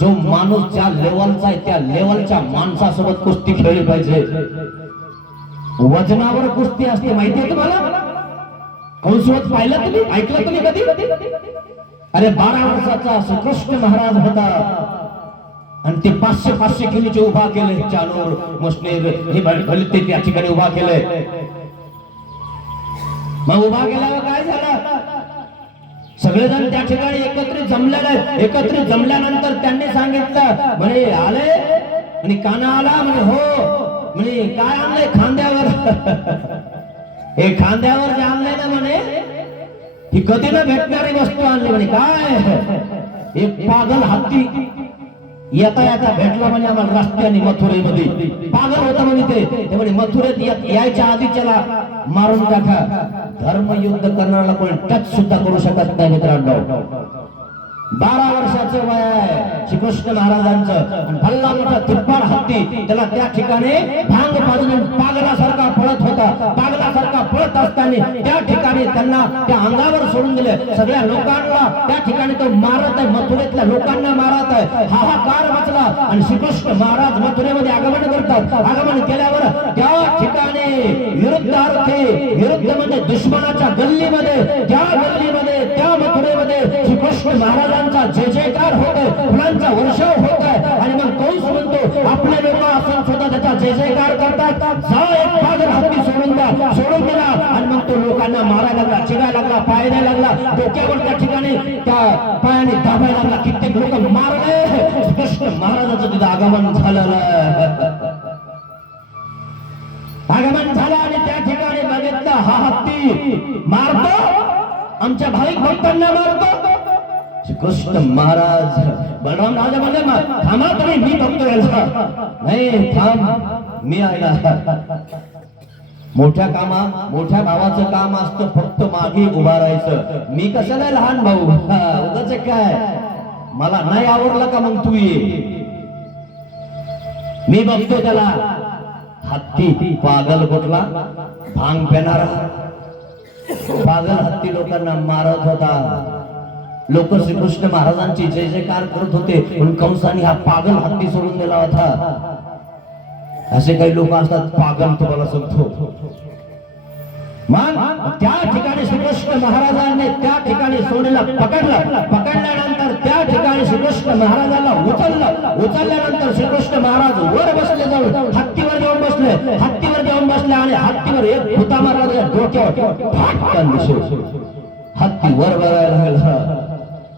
जो माणूस ज्या लेवलचा आहे त्या लेवलच्या माणसासोबत कुस्ती खेळली पाहिजे. वजनावर कुस्ती असते माहितीये तुम्हाला? कंसवत पाहिलं तुम्ही, ऐकलं तुम्ही कधी? अरे 12 वर्षाचा श्रीकृष्ण महाराज होता, आणि ते 500 किलोचे उभा केले, चानूर मशनेर हे भले ते त्या ठिकाणी उभा केले. मग उभा केल्यावर काय झालं, सगळेजण त्या ठिकाणी एकत्रित जमलेले. एकत्रित जमल्यानंतर त्यांनी सांगितलं म्हणे आले, आणि काना आला म्हणे हो, म्हणे काय आणलंय खांद्यावर? हे खांद्यावर जे आणलंय ना म्हणे, ही कधी न भेटणारी वस्तू आणली म्हणे. काय? एक पागल हत्ती येता येता भेटला म्हणे आम्हाला रस्त्याने मथुरेमध्ये. पागल होता म्हणे ते म्हणे मथुरेत यायच्या आधी त्याला मारून टाका. धर्मयुद्ध करणारा कोणी टच सुद्धा करू शकत नाही मित्रांनो. 12 वर्षाचं वय आहे श्रीकृष्ण महाराजांचं, आणि भल्ला मोठा तिप्पाड हत्ती त्याला त्या ठिकाणी भांग पाजून पागलासारखा पळत होता. पागलासारखा पळत असताना त्या ठिकाणी त्यांना त्या अंगावर सोडून दिले. सगळ्या लोकांना त्या ठिकाणी तो मारत आहे, मथुरेतल्या लोकांना मारत आहे. हाहाकार मचला, आणि श्रीकृष्ण महाराज मथुरेमध्ये आगमन करतात. आगमन केल्यावर त्या ठिकाणी विरुद्धार्थी, विरुद्ध म्हणजे दुश्मनाच्या गल्लीमध्ये, त्या गल्लीमध्ये, त्या मथुरेमध्ये श्रीकृष्ण महाराजांचा जय जयकार होत आहे, फुलांचा वर्षाव होत आहे. आणि मग कंस म्हणतो आपले लोक असून सुद्धा त्याचा जय जयकार करतात, जा एक पागल हत्ती सोडून द्या. सोडून दिला, आणि मग तो लोकांना मारायला लागला, चिडायला लागला, पायाला लागला, डोक्यावर त्या ठिकाणी त्या पायाने दाबायला लागला. कित्येक लोक मारले. कृष्ण महाराजांचं तिथं आगमन झालेलं, आगमन झालं, आणि त्या ठिकाणी बघितलं हा हत्ती मारतो, आमच्या भाविक भक्तांना मारतो. कृष्ण महाराज बलराम राजा म्हणले थांबा तुम्ही, मी बघतो याला. नाही थांब, मी आयला. मोठ्या मोठ्या भावाचं काम असतं फक्त मागे उभा राहायचं. मी कशाला लहान भाऊ, उगाच काय, मला नाही आवडलं का मग तू ये, मी बघतो त्याला. हत्ती पागल कुठला, भांग पेणारा पागल हत्ती लोकांना मारत होता. लोक श्रीकृष्ण महाराजांची जय जयकार करत होते, पण कंसाने हा पागल हत्ती सोडून दिला होता. असे काही लोक असतात पागल, तुम्हाला सांगतो. मग त्या ठिकाणी श्रीकृष्ण महाराजांनी त्या ठिकाणी सोनेला पकडलं. पकडल्यानंतर त्या ठिकाणी श्रीकृष्ण महाराजांना उचलल्यानंतर श्रीकृष्ण महाराज वर बसले, जाऊन हत्तीवर जाऊन बसले. हत्तीवर जाऊन बसले, आणि हत्तीवर एक फुटा मारला डोक्यावर, हत्ती वर बघायला लागला.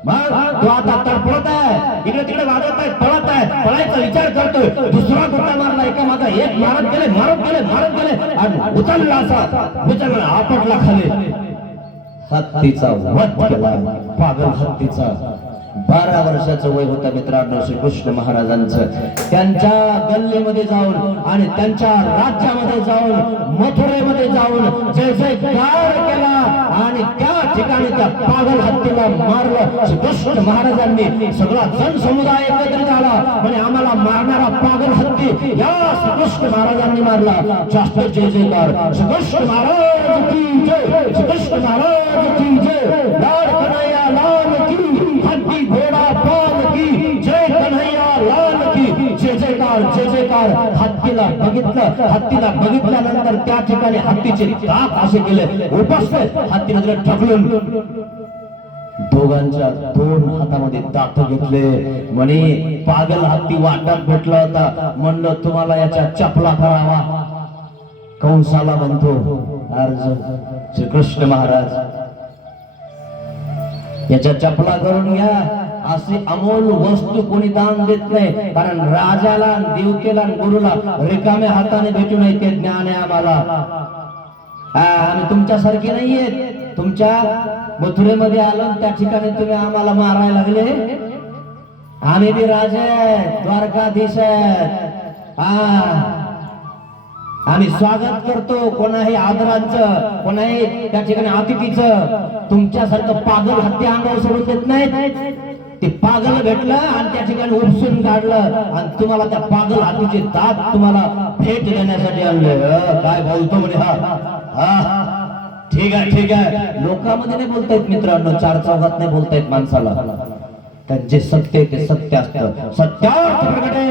मग तो आता तडफडत आहे, इकडे तिकडे वाजत आहे, पळत आहे, पळायचा विचार करतोय. दुसरा फुटा मारला, एका मागा एक मारत गेले, आणि उचलला, असा उचलला, आपटला खाली. हत्तीचा वध केला, पागल हत्तीचा. 12 वर्षाचं वय होतं मित्रांनो श्रीकृष्ण महाराजांचं. त्यांच्या गल्लीमध्ये जाऊन आणि त्यांच्या राज्यामध्ये जाऊन, मथुरेमध्ये जाऊन जय जयकार केला, आणि त्या ठिकाणी त्या पागल हत्तीला मारलं. श्रीकृष्ण महाराजांनी सगळा जन समुदाय एकत्रित झाला, म्हणजे आम्हाला मारणारा पागल हत्ती हत्ती या श्रीकृष्ण महाराजांनी मारला. जास्त जय जयकार श्रीकृष्ण महाराज की जय, श्रीकृष्ण महाराज की जय, लाड कन्हैया लाल की, हत्ती घोडा पाल की जय, कन्हैया लाल की जय जयकार जय जयकार. हत्तीला बघितल्यानंतर त्या ठिकाणी हत्तीचे दात असे केले उपस्थित. हत्तीने जर ढकलून दोघांच्या दोन हातामध्ये दात घेतले. म्हणे पागल हत्ती वाटत भेटला होता, म्हणलं तुम्हाला याच्या चपला करावा. कंसाला म्हणतो अर्जुन श्रीकृष्ण महाराज याच्या चपला करून घ्या. अशी अमोल वस्तू कोणी दान देत नाही, कारण राजाला देवतेला गुरुला रिकाम्या हाताने भेटू नये ते ज्ञान आहे आम्हाला. आम्ही तुमच्यासारखे नाहीये. तुमच्या मथुरेमध्ये आलो त्या ठिकाणी तुम्ही आम्हाला मारायला लागले. आम्ही बी राजे द्वारकाधीश आहेत. आम्ही स्वागत करतो कोणाही आदरांचं, कोणाही त्या ठिकाणी अतिथीचं. तुमच्यासारखं पागल हत्ती अंगावर सोडून देत नाहीत. ते पागल भेटलं आणि त्या ठिकाणी उपसून काढलं आणि तुम्हाला त्या पागल हत्तीचे दात तुम्हाला भेट देण्यासाठी आणले. काय बोलतो म्हणे हा. ठीक आहे लोकांमध्ये नाही बोलतायत मित्रांनो, चार चौघात नाही बोलतायत माणसाला. जे सत्य ते सत्य असतं. सत्यार्थ प्रकटे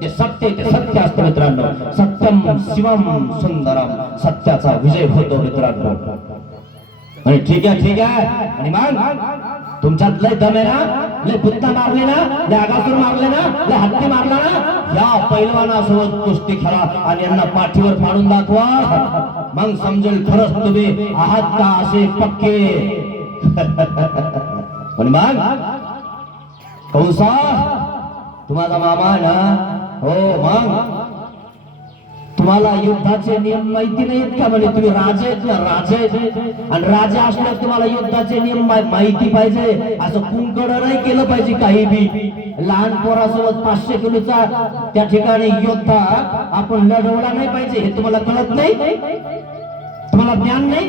जे सत्य ते सत्य असतं मित्रांनो. सत्यम शिवम सुंदरम, सत्याचा विजय होतो मित्रांनो. आणि ठीक आहे आणि मग तुमच्यात लय दम आहे ना, लय बुत्ता मारले ना, लय आगासूर मारले ना, लय हत्ती मारला ना, या पैलवानासोबत कुस्ती खेळा आणि यांना पाठीवर पाडून दाखवा. मग समजेल खरंच तुम्ही आहात का असे पक्के. पण मग कंसा तुम्हाला मामा ना, हो मग तुम्हाला युद्धाचे नियम माहिती नाहीत का? म्हणजे तुम्ही राजे आहेत ना, राजे. आणि राजा असल्यास तुम्हाला युद्धाचे नियम माहिती पाहिजे. असं कुंकड नाही केलं पाहिजे काही बी. लहान पोरासोबत 500 किलोचा त्या ठिकाणी योद्धा आपण लढवला नाही पाहिजे. हे तुम्हाला कळत नाही, तुम्हाला ज्ञान नाही.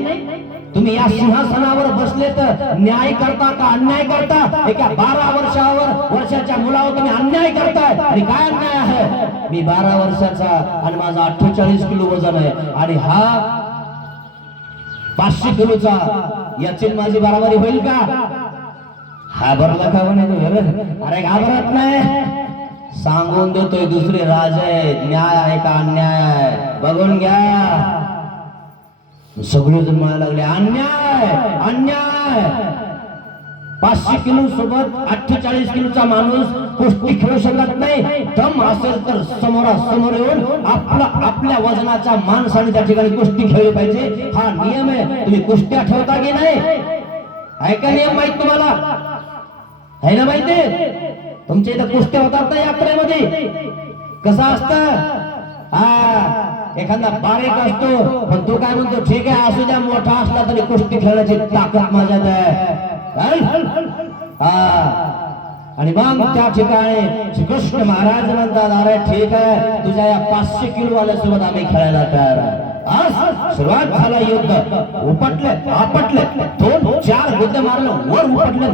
तुम्ही या सिंहासनावर बसले तर न्याय करता का अन्याय करता? एका 12 वर्षाच्या मुलावर तुम्ही अन्याय करताय. आणि काय अन्याय आहे? मी 12 वर्षाचा आणि माझा 48 किलो वजन आहे आणि हा 500 किलोचा. याची माझी बराबरी होईल का? घाबरला का म्हणे? अरे घाबरत नाही, सांगून देतोय दुसरे राजे. न्याय आहे का अन्याय आहे बघून घ्या. सगळे जण म्हणायला लागले अन्याय अन्याय. 500 किलो सोबत 48 किलोचा माणूस कुस्ती खेळू शकत नाही. दम असेल तर समोरासमोर येऊन आपल्या वजनाच्या माणसाने त्या ठिकाणी कुस्ती खेळली पाहिजे. हा नियम आहे. तुम्ही कुस्त्या ठेवता की नाही? आहे का नियम माहित तुम्हाला? आहे ना माहिती? तुमच्या इथं कुस्त्या होतात ना यात्रेमध्ये? कसं असतं? एखादा बारीक असतो पण तो काय म्हणतो ठीक आहे असू द्या, मोठा असला तरी कुस्ती खेळण्याची ताकद माझ्यात आहे. आणि मग त्या ठिकाणी श्रीकृष्ण महाराज म्हणतात अरे ठीक आहे, तुझ्या या 500 किलो वाल्यासोबत आम्ही खेळायला तयार आहे. आज सुरुवात झाला युद्ध. उपटले आपटले 2-4 गुद्दे मारले, वर उपटले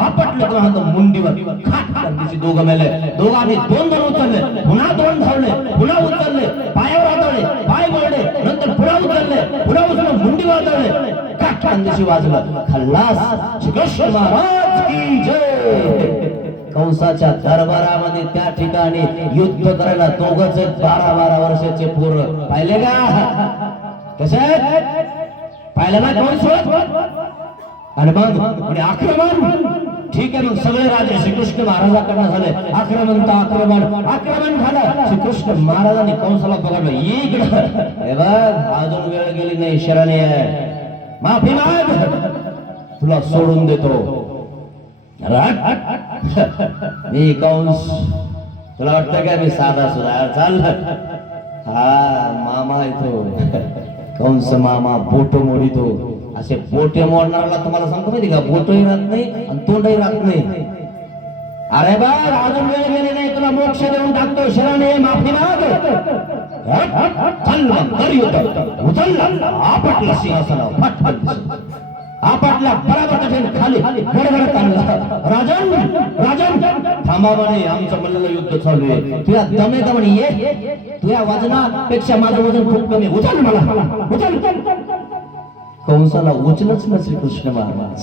आपटले तो मुंडीवर खाट. दोघं मेले. दोघांनी 2 उचलले, पुन्हा 2 धावले, पुन्हा उचलले, पायावर आदळले, पाय मोडले, नंतर पुन्हा उचलले, पुन्हा उचलून मुंडीवर आदळले, खाट खानदेशी वाजलं. खल्लास श्रीकृष्ण महाराज की जय. कंसाच्या दरबारामध्ये त्या ठिकाणी युद्ध करायला दोघंच 12-12 वर्षाचे पोरं. पाहिले का कसे पाहिलं ना कंस? आणि मग आक्रमण. ठीक आहे, मग सगळे राजे श्रीकृष्ण महाराजांकडे झाले. आक्रमण झालं. श्रीकृष्ण महाराजांनी कंसाला पकडलं. इकडं हे बघ अजून वेळ गेली नाही, शरणे आहे, माफी माग, तुला सोडून देतो. मी कंस तुला वाटतं का मी साधा सुद्धा चाल? मामा येतो कंस मामा बोट मोडितो. असे बोटे मोडणाऱ्याला तुम्हाला सांगतो माहिती का, बोटही राहत नाही आणि तोंडही राहत नाही. अरे बा अजून वेळ गेली नाही, तुला मोक्ष देऊन टाकतो. शरणे माफी माग. उचलला आपटला सिंहासनावर. आपटल्या बराबर खाली गडगडत आणला. राजन राजन थांबा म्हणे, आमचं मल्ल युद्ध चालू आहे. तुझ्या दमे म्हणे ये, तुझ्या वजनापेक्षा माझं वजन खूप कमी, उचल मला उचल. कंसाला उचलच ना श्रीकृष्ण महाराज.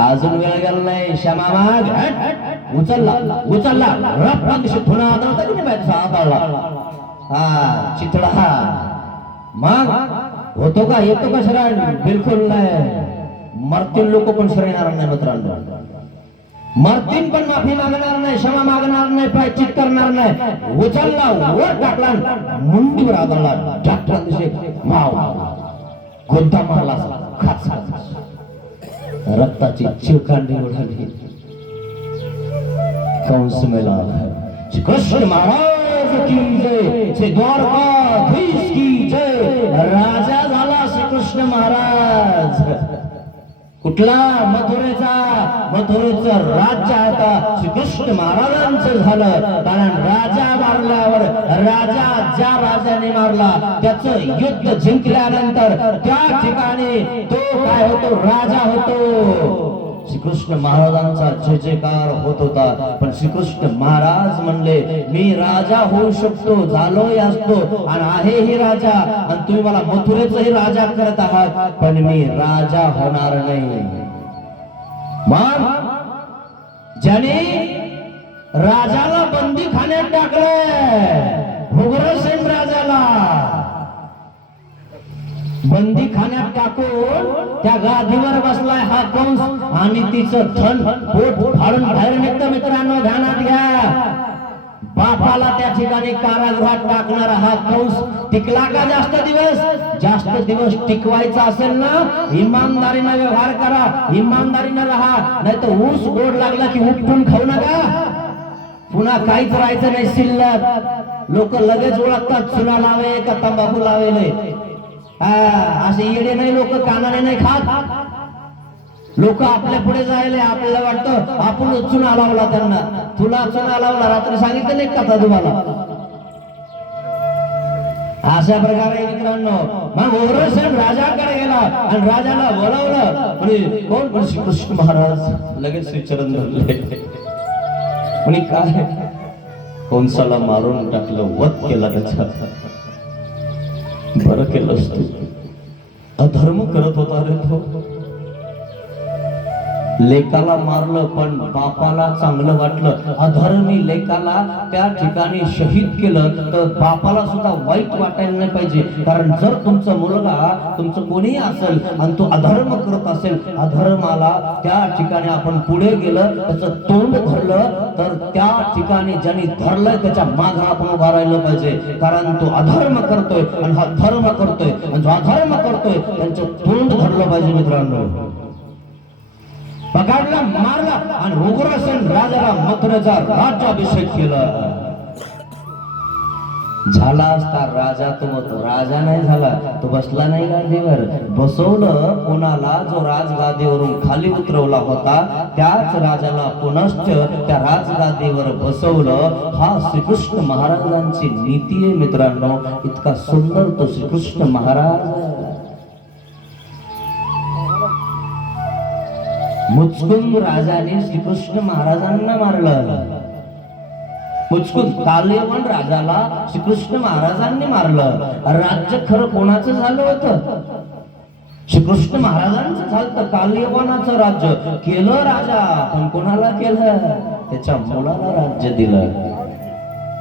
अजून वेळ गेला नाही. श्यामा माग उचलला उचलला धुणा आदळता की नाही आदळला. हा चितळा मग होतो का, येतो का शरण? बिलकुल नाही. मरतील लोक पण शरण येणार नाही मित्रांनो. मरतील पण माफी मागणार नाही, क्षमा मागणार नाही, प्रायश्चित करणार नाही. उचलला वर टाकला, मुंडीवर आदळला. डॉक्टर दिसे माव गोद्दा मारला, खाच रक्ताची चिळकांडी उडाली. कंस मेला. कृष्ण महाराज की जय, श्री द्वारकाधीश की जय. राजा झाला श्रीकृष्ण महाराज. कुठला? मथुरेचा. मथुरेचं राज्य आता श्रीकृष्ण महाराजांचं झालं. कारण राजा मारल्यावर, राजा ज्या राजाने मारला त्याचं युद्ध जिंकल्यानंतर त्या ठिकाणी तो काय होतो? राजा होतो. श्रीकृष्ण महाराजांचा जय जयकार होत होता. पण श्रीकृष्ण महाराज म्हणले मी राजा होऊ शकतो, झालोय असतो आणि आहेही राजा, आणि तुम्ही मला मथुरेचाही राजा करत आहात, पण मी राजा होणार नाही. मग ज्याने राजाला बंदी खाण्यात टाकलं, उग्रसेन राजाला बंदी खाण्यात टाकून त्या गादीवर बसलाय हा कंस, आणि तिचं थन पोट फाडून बाहेर निघतं. मित्रांनो ध्यानात घ्या. बापाला त्या ठिकाणी कारागृहात टाकणारा हा कंस टिकला का जास्त दिवस? जास्त दिवस टिकवायचा असेल ना, इमानदारीने व्यवहार करा, इमानदारीने राहा, नाही तर ऊस गोड लागला की उपटून खाऊ नका. पुन्हा काहीच राहायचं नाही शिल्लक. लोक लगेच ओळखतात चुना लावे का तंबाखू लावेले. असे येडे नाही लोक, कानाने नाही खात लोक. आपल्या पुढे जायला आपल्याला वाटतं आपण चुना लावला त्यांना. तुला चुना लावला, रात्री सांगितलं नाही कथा तुम्हाला. अशा प्रकारे मित्रांनो मग उग्रसेन राजाकडे गेला आणि राजाला बोलावलं. म्हणजे कोण? श्रीकृष्ण महाराज. लगेच श्रीचरण धरले. म्हणे काय? कंसाला मारून टाकलं, वध केला त्याचा. बरं केलंस तू, अधर्म करत होता रे तो. लेकाला मारलं पण बापाला चांगलं वाटलं. अधर्मी लेकाला त्या ठिकाणी शहीद केलं तर बापाला सुद्धा वाईट वाटायला नाही पाहिजे. कारण जर तुमचा मुलगा, तुमचं कोणीही असेल आणि तो अधर्म करत असेल, अधर्माला त्या ठिकाणी आपण पुढे गेलं, त्याचं तोंड धरलं, तर त्या ठिकाणी ज्यांनी धरलंय त्याच्या मागे आपण उभा राहिलं पाहिजे. कारण तो अधर्म करतोय आणि हा धर्म करतोय, आणि जो अधर्म करतोय त्यांचं तोंड धरलं पाहिजे मित्रांनो. पकडला, मारला आणि उग्रसेन राजाला मथुरेचा राज्याभिषेक केला. झाला असता राजा, तो मग राजा नाही झाला, तो बसला नाही गादीवर. बसवलं कोणाला? जो राजगादीवरून खाली उतरवला होता त्याच राजाला पुनश्च त्या राजगादीवर बसवलं. हा श्रीकृष्ण महाराजांची नीती आहे मित्रांनो. इतका सुंदर तो श्रीकृष्ण महाराज. मुचकुंद राजाने श्रीकृष्ण महाराजांना मारलं. मुचकुंद कालयवन राजाला श्रीकृष्ण महाराजांनी मारलं. राज्य खरं कोणाचं झालं होतं? श्रीकृष्ण महाराजांचं झालं. कालयवनाचं राज्य केलं राजा, पण कोणाला केलं? त्याच्या मुलाला राज्य दिलं.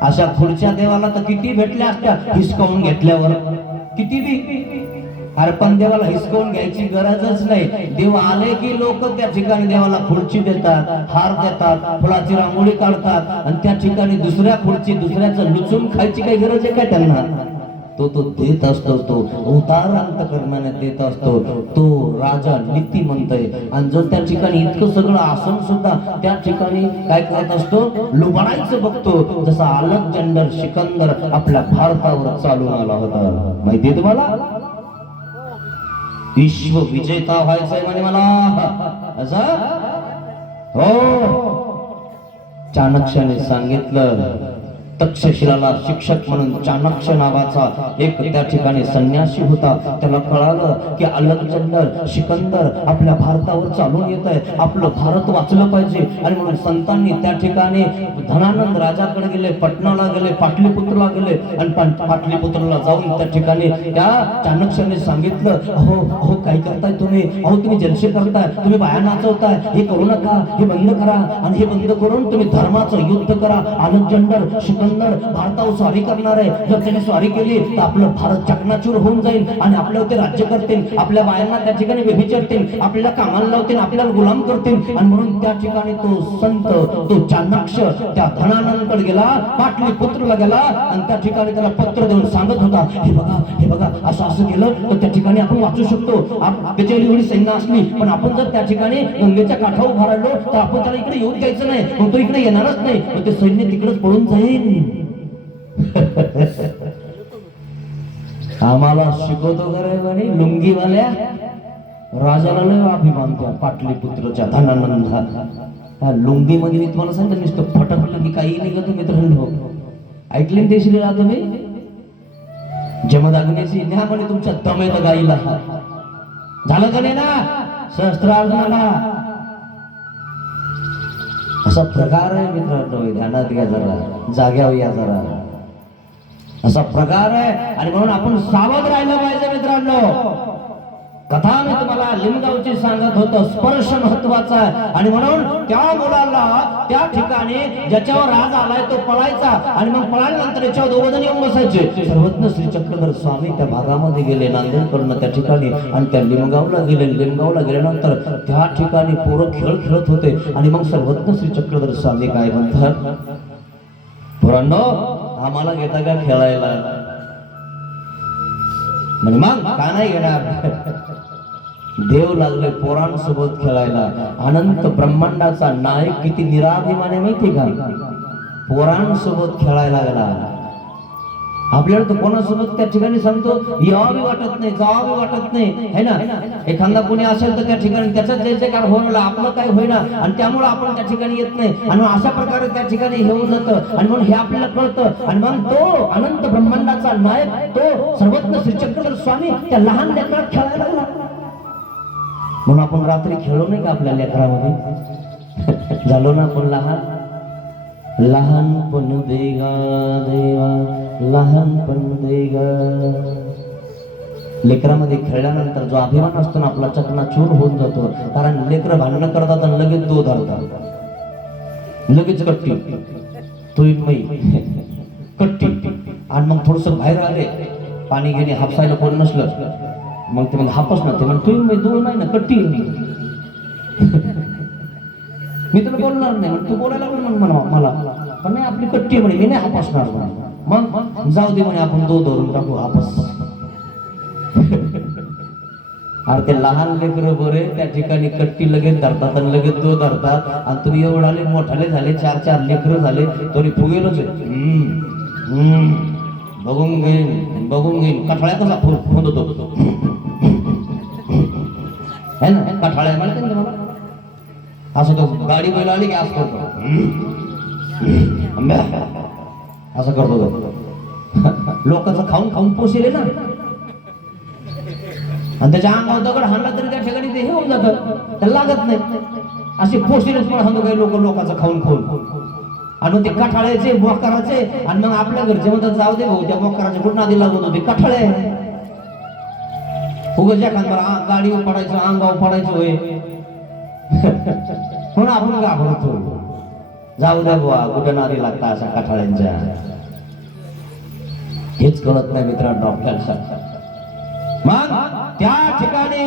अशा खुर्च्या देवाला तर किती भेटल्या असत्या हिसकावून घेतल्यावर, किती बी. अरे पण देवाला हिसकावून घ्यायची गरजच नाही. देव आले की लोक त्या ठिकाणी देवाला खुर्ची देतात, हार देतात, फुलाची रांगोळी काढतात, आणि त्या ठिकाणी दुसऱ्या खुर्ची दुसऱ्याचं लुचून खायची काही गरज आहे का त्यांना? तो देत असतो, तो उदार अंतकरणाने देत असतो. तो राजा नीती म्हणतोय. आणि जो त्या ठिकाणी इतकं सगळं असून सुद्धा त्या ठिकाणी काय करत असतो? लुबाडायचं बघतो. जसा अलेक्झांडर सिकंदर आपल्या भारतावर चालून आला होता. माहितीये तुम्हाला? विश्व विजेता व्हायचंय म्हणे मला. असं हो, चाणक्याने सांगितलं. तक्षशिलाला शिक्षक म्हणून चाणक्य नावाचा एक त्या ठिकाणी संन्यासी होता. त्याला कळालं की अलेक्झांडर सिकंदर आपल्या भारतावर चालून येत आहे, आपलं भारत वाचलं पाहिजे. आणि म्हणून संतांनी त्या ठिकाणी धनानंद राजाकडे गेले, पटनाला गेले, पाटलीपुत्रला गेले आणि पाटलीपुत्रला जाऊन त्या ठिकाणी त्या चाणक्याने सांगितलं, अहो अहो काय करताय तुम्ही, अहो तुम्ही जलसे करताय, तुम्ही बाया नाचवताय, हे करू नका, हे बंद करा. आणि हे बंद करून तुम्ही धर्माचं युद्ध करा. अलेक्झांडर भारतावर स्वारी करणार आहे, जर त्याने स्वारी केली तर आपलं भारत चकनाचूर होऊन जाईल आणि आपल्यावर ते राज्य करतील, आपल्या बायांना त्या ठिकाणी व्यभिचारतील, आपल्याला कामाला लावतील, आपल्याला गुलाम करतील. आणि म्हणून त्या ठिकाणी तो संत, तो चाणक्य त्या धनानंदकडे गेला, पाटलीपुत्रला गेला आणि त्या ठिकाणी त्याला पत्र देऊन सांगत होता, हे बघा हे बघा, असं असं केलं तर त्या ठिकाणी आपण वाचू शकतो. त्याच्यावर एवढी सैन्य असली पण आपण जर त्या ठिकाणी गंगेच्या काठावर उभा राहिलो तर आपण त्याला इकडे येऊन द्यायचं नाही, मग तो इकडे येणारच नाही, मग ते सैन्य तिकडेच पळून जाईल. आम्हाला शिकवतो करे म्हणे लुंगीवाल्या राजाला लय अभिमान त्या पाटलीपुत्रच्या धनानंदा. त्या लुंगी मध्ये मी तुम्हाला सांगतो नुसतं फटकलं की काही निघत मित्रांनो. ऐकले देशील तुम्ही जमदाग्नेशी न्या म्हणे तुमच्या दमेत गाईला झालं का नाही ना शस्त्रार्जुनाला. असा प्रकार आहे मित्रांनो, ध्यानात घ्या जरा, जाग्यावर या जरा, असा प्रकार आहे. आणि म्हणून आपण सावध राहिलं पाहिजे मित्रांनो. कथा मी तुम्हाला लिंगावची सांगत होतो, स्पर्श महत्वाचा आहे. आणि म्हणून त्या मुलाला त्या ठिकाणी ज्याच्यावर राज आलाय तो पळायचा आणि मग पळाल्यानंतर याच्यावर दोघ जण येऊन बसायचे. सर्वज्ञ श्री चक्रधर स्वामी त्या भागामध्ये गेले नांदेडकडनं त्या ठिकाणी आणि त्या लिंगावला गेले. लिंगावला गेल्यानंतर त्या ठिकाणी पोरं खेळ खेळत होते आणि मग सर्वज्ञ श्री चक्रधर स्वामी काय म्हणतात, पोरांनो आम्हाला घेता का खेळायला. म्हणजे मग का नाही घेणार, देव लागले पोरांसोबत खेळायला. अनंत ब्रह्मांडाचा नायक किती निराभिमाने माहिती का, पोरांसोबत खेळायला गेला. आपल्याला तर कोणासोबत त्या ठिकाणी सांगतो यावी वाटत नाही, जावी वाटत नाही, है ना. एखादा कोणी असेल तर त्या ठिकाणी त्याचाच जयजयकार होणार, आपलं काय होईना आणि त्यामुळे आपण त्या ठिकाणी येत नाही. आणि अशा प्रकारे त्या ठिकाणी हे होऊन जातं. आणि म्हणून हे आपल्याला कळतं. आणि मग तो अनंत ब्रह्मांडाचा नायक, तो सर्वज्ञ श्री चक्रधर स्वामी त्या लहान लेकरात खेळायला लागला. म्हणून आपण रात्री खेळलो नाही का आपल्या लेकरामध्ये, झालो ना आपण लहान. लहानपण देगा देवा लहानपण देगा. लेकरामध्ये खेळल्यानंतर जो अभिमान असतो ना आपला चकनाचूर होऊन जातो. कारण लेकरं भांडणं करतात आणि लगेच दूध आणतात, लगेच कट्टी तुई कट्टी. आणि मग थोडस बाहेर आले, पाणी घेणे हापसायला कोण नसलं मग ते म्हणजे हापस ना, ते म्हणजे तुम्ही दूध नाही ना कट्टी. मी तुला बोलणार नाही, तू बोलायला म्हणून मला पण नाही आपली कट्टी म्हणे, मी नाही हापसणार. मग जाऊ दे म्हणे, आपण दूध धरून टाकू हापस. अरे ते लहान लेकरं बरे त्या ठिकाणी कट्टी लगेच धरतात आणि लगेच दूध धरतात. आणि तुम्ही एवढाले मोठाले झाले, 4-4 लेकरं झाले तरी फुगेलच बघून घेईन कठाळ्या कसा फुंदतो है ना. कठाळ्या माहिती ना मला, असं तो गाडी बैल आली की असं करतो, असं करतो. लोकांचं खाऊन खाऊन पोषले ना आणि त्याच्या अंगावर दगड हाणला तरी त्या ठिकाणी ते हे होऊन जातं, त्याला लागत नाही. असे पोषलेच पण हाणतो काही लोकांचं खाऊन खाऊन. आणि ते कठाळ्याचे बोकराचे. आणि मग आपल्या घरचे म्हणतात जाऊ दे भाऊ, त्या बोकराचे कुठं नादी लागत होते कठाळे. उगाच एखाद्या गाडीवर पडायचं, अंगावर पडायचं होय म्हणून आपण घाबरतो. जाऊ द्या बुवा, कुठं नादी लागता अशा कठाळ्यांच्या. हेच कळत नाही मित्रांनो आपल्याला. मग त्या ठिकाणी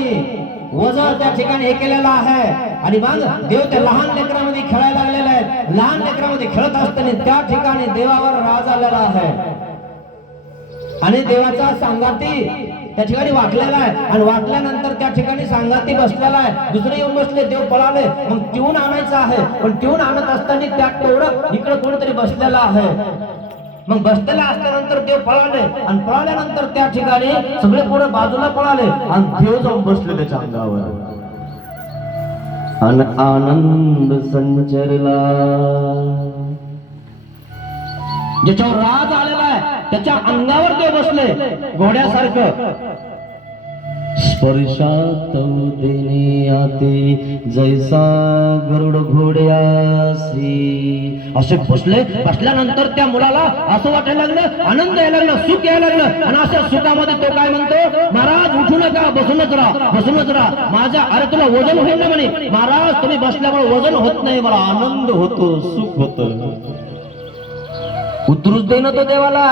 वजन त्या ठिकाणी हे केलेलं आहे. आणि मग देव त्या लहान लेकरामध्ये खेळायला लागलेला आहे. लहान लेकरामध्ये खेळत असताना त्या ठिकाणी देवावर राज आलेला आहे आणि देवाचा सांगाती त्या ठिकाणी वाटलेला आहे. आणि वाटल्यानंतर त्या ठिकाणी सांगाती बसलेला आहे. दुसरे येऊन बसले, देव पळाले. मग ट्यून आणायचं आहे, पण ट्यून आणत असताना त्या तेवढं इकडे कोणीतरी बसलेला आहे. मग बसलेला असल्यानंतर देव पळाले आणि पळाल्यानंतर त्या ठिकाणी सगळे पुढे बाजूला पळाले आणि देव जाऊन बसले त्याच्या अंगावर. आनंद संचरला ज्याच्यावर राज आलेला आहे त्याच्या अंगावर देव बसले घोड्यासारखं. स्पर्शात देणे आते जैसा गरुड घोड्यासी, असे बसल्यानंतर त्या मुलाला असं वाटायला लागलं, आनंद यायला लागला, सुख यायला लागलं. आणि अशा सुखामध्ये तो काय म्हणतो, महाराज उठू नका, बसूनच राहा, बसूनच राहा. माझ्या, अरे तुला वजन होईल ना म्हणे. महाराज तुम्ही बसल्यामुळे वजन होत नाही, मला आनंद होतो, सुख होतं. उतरूच देणं तो देवाला.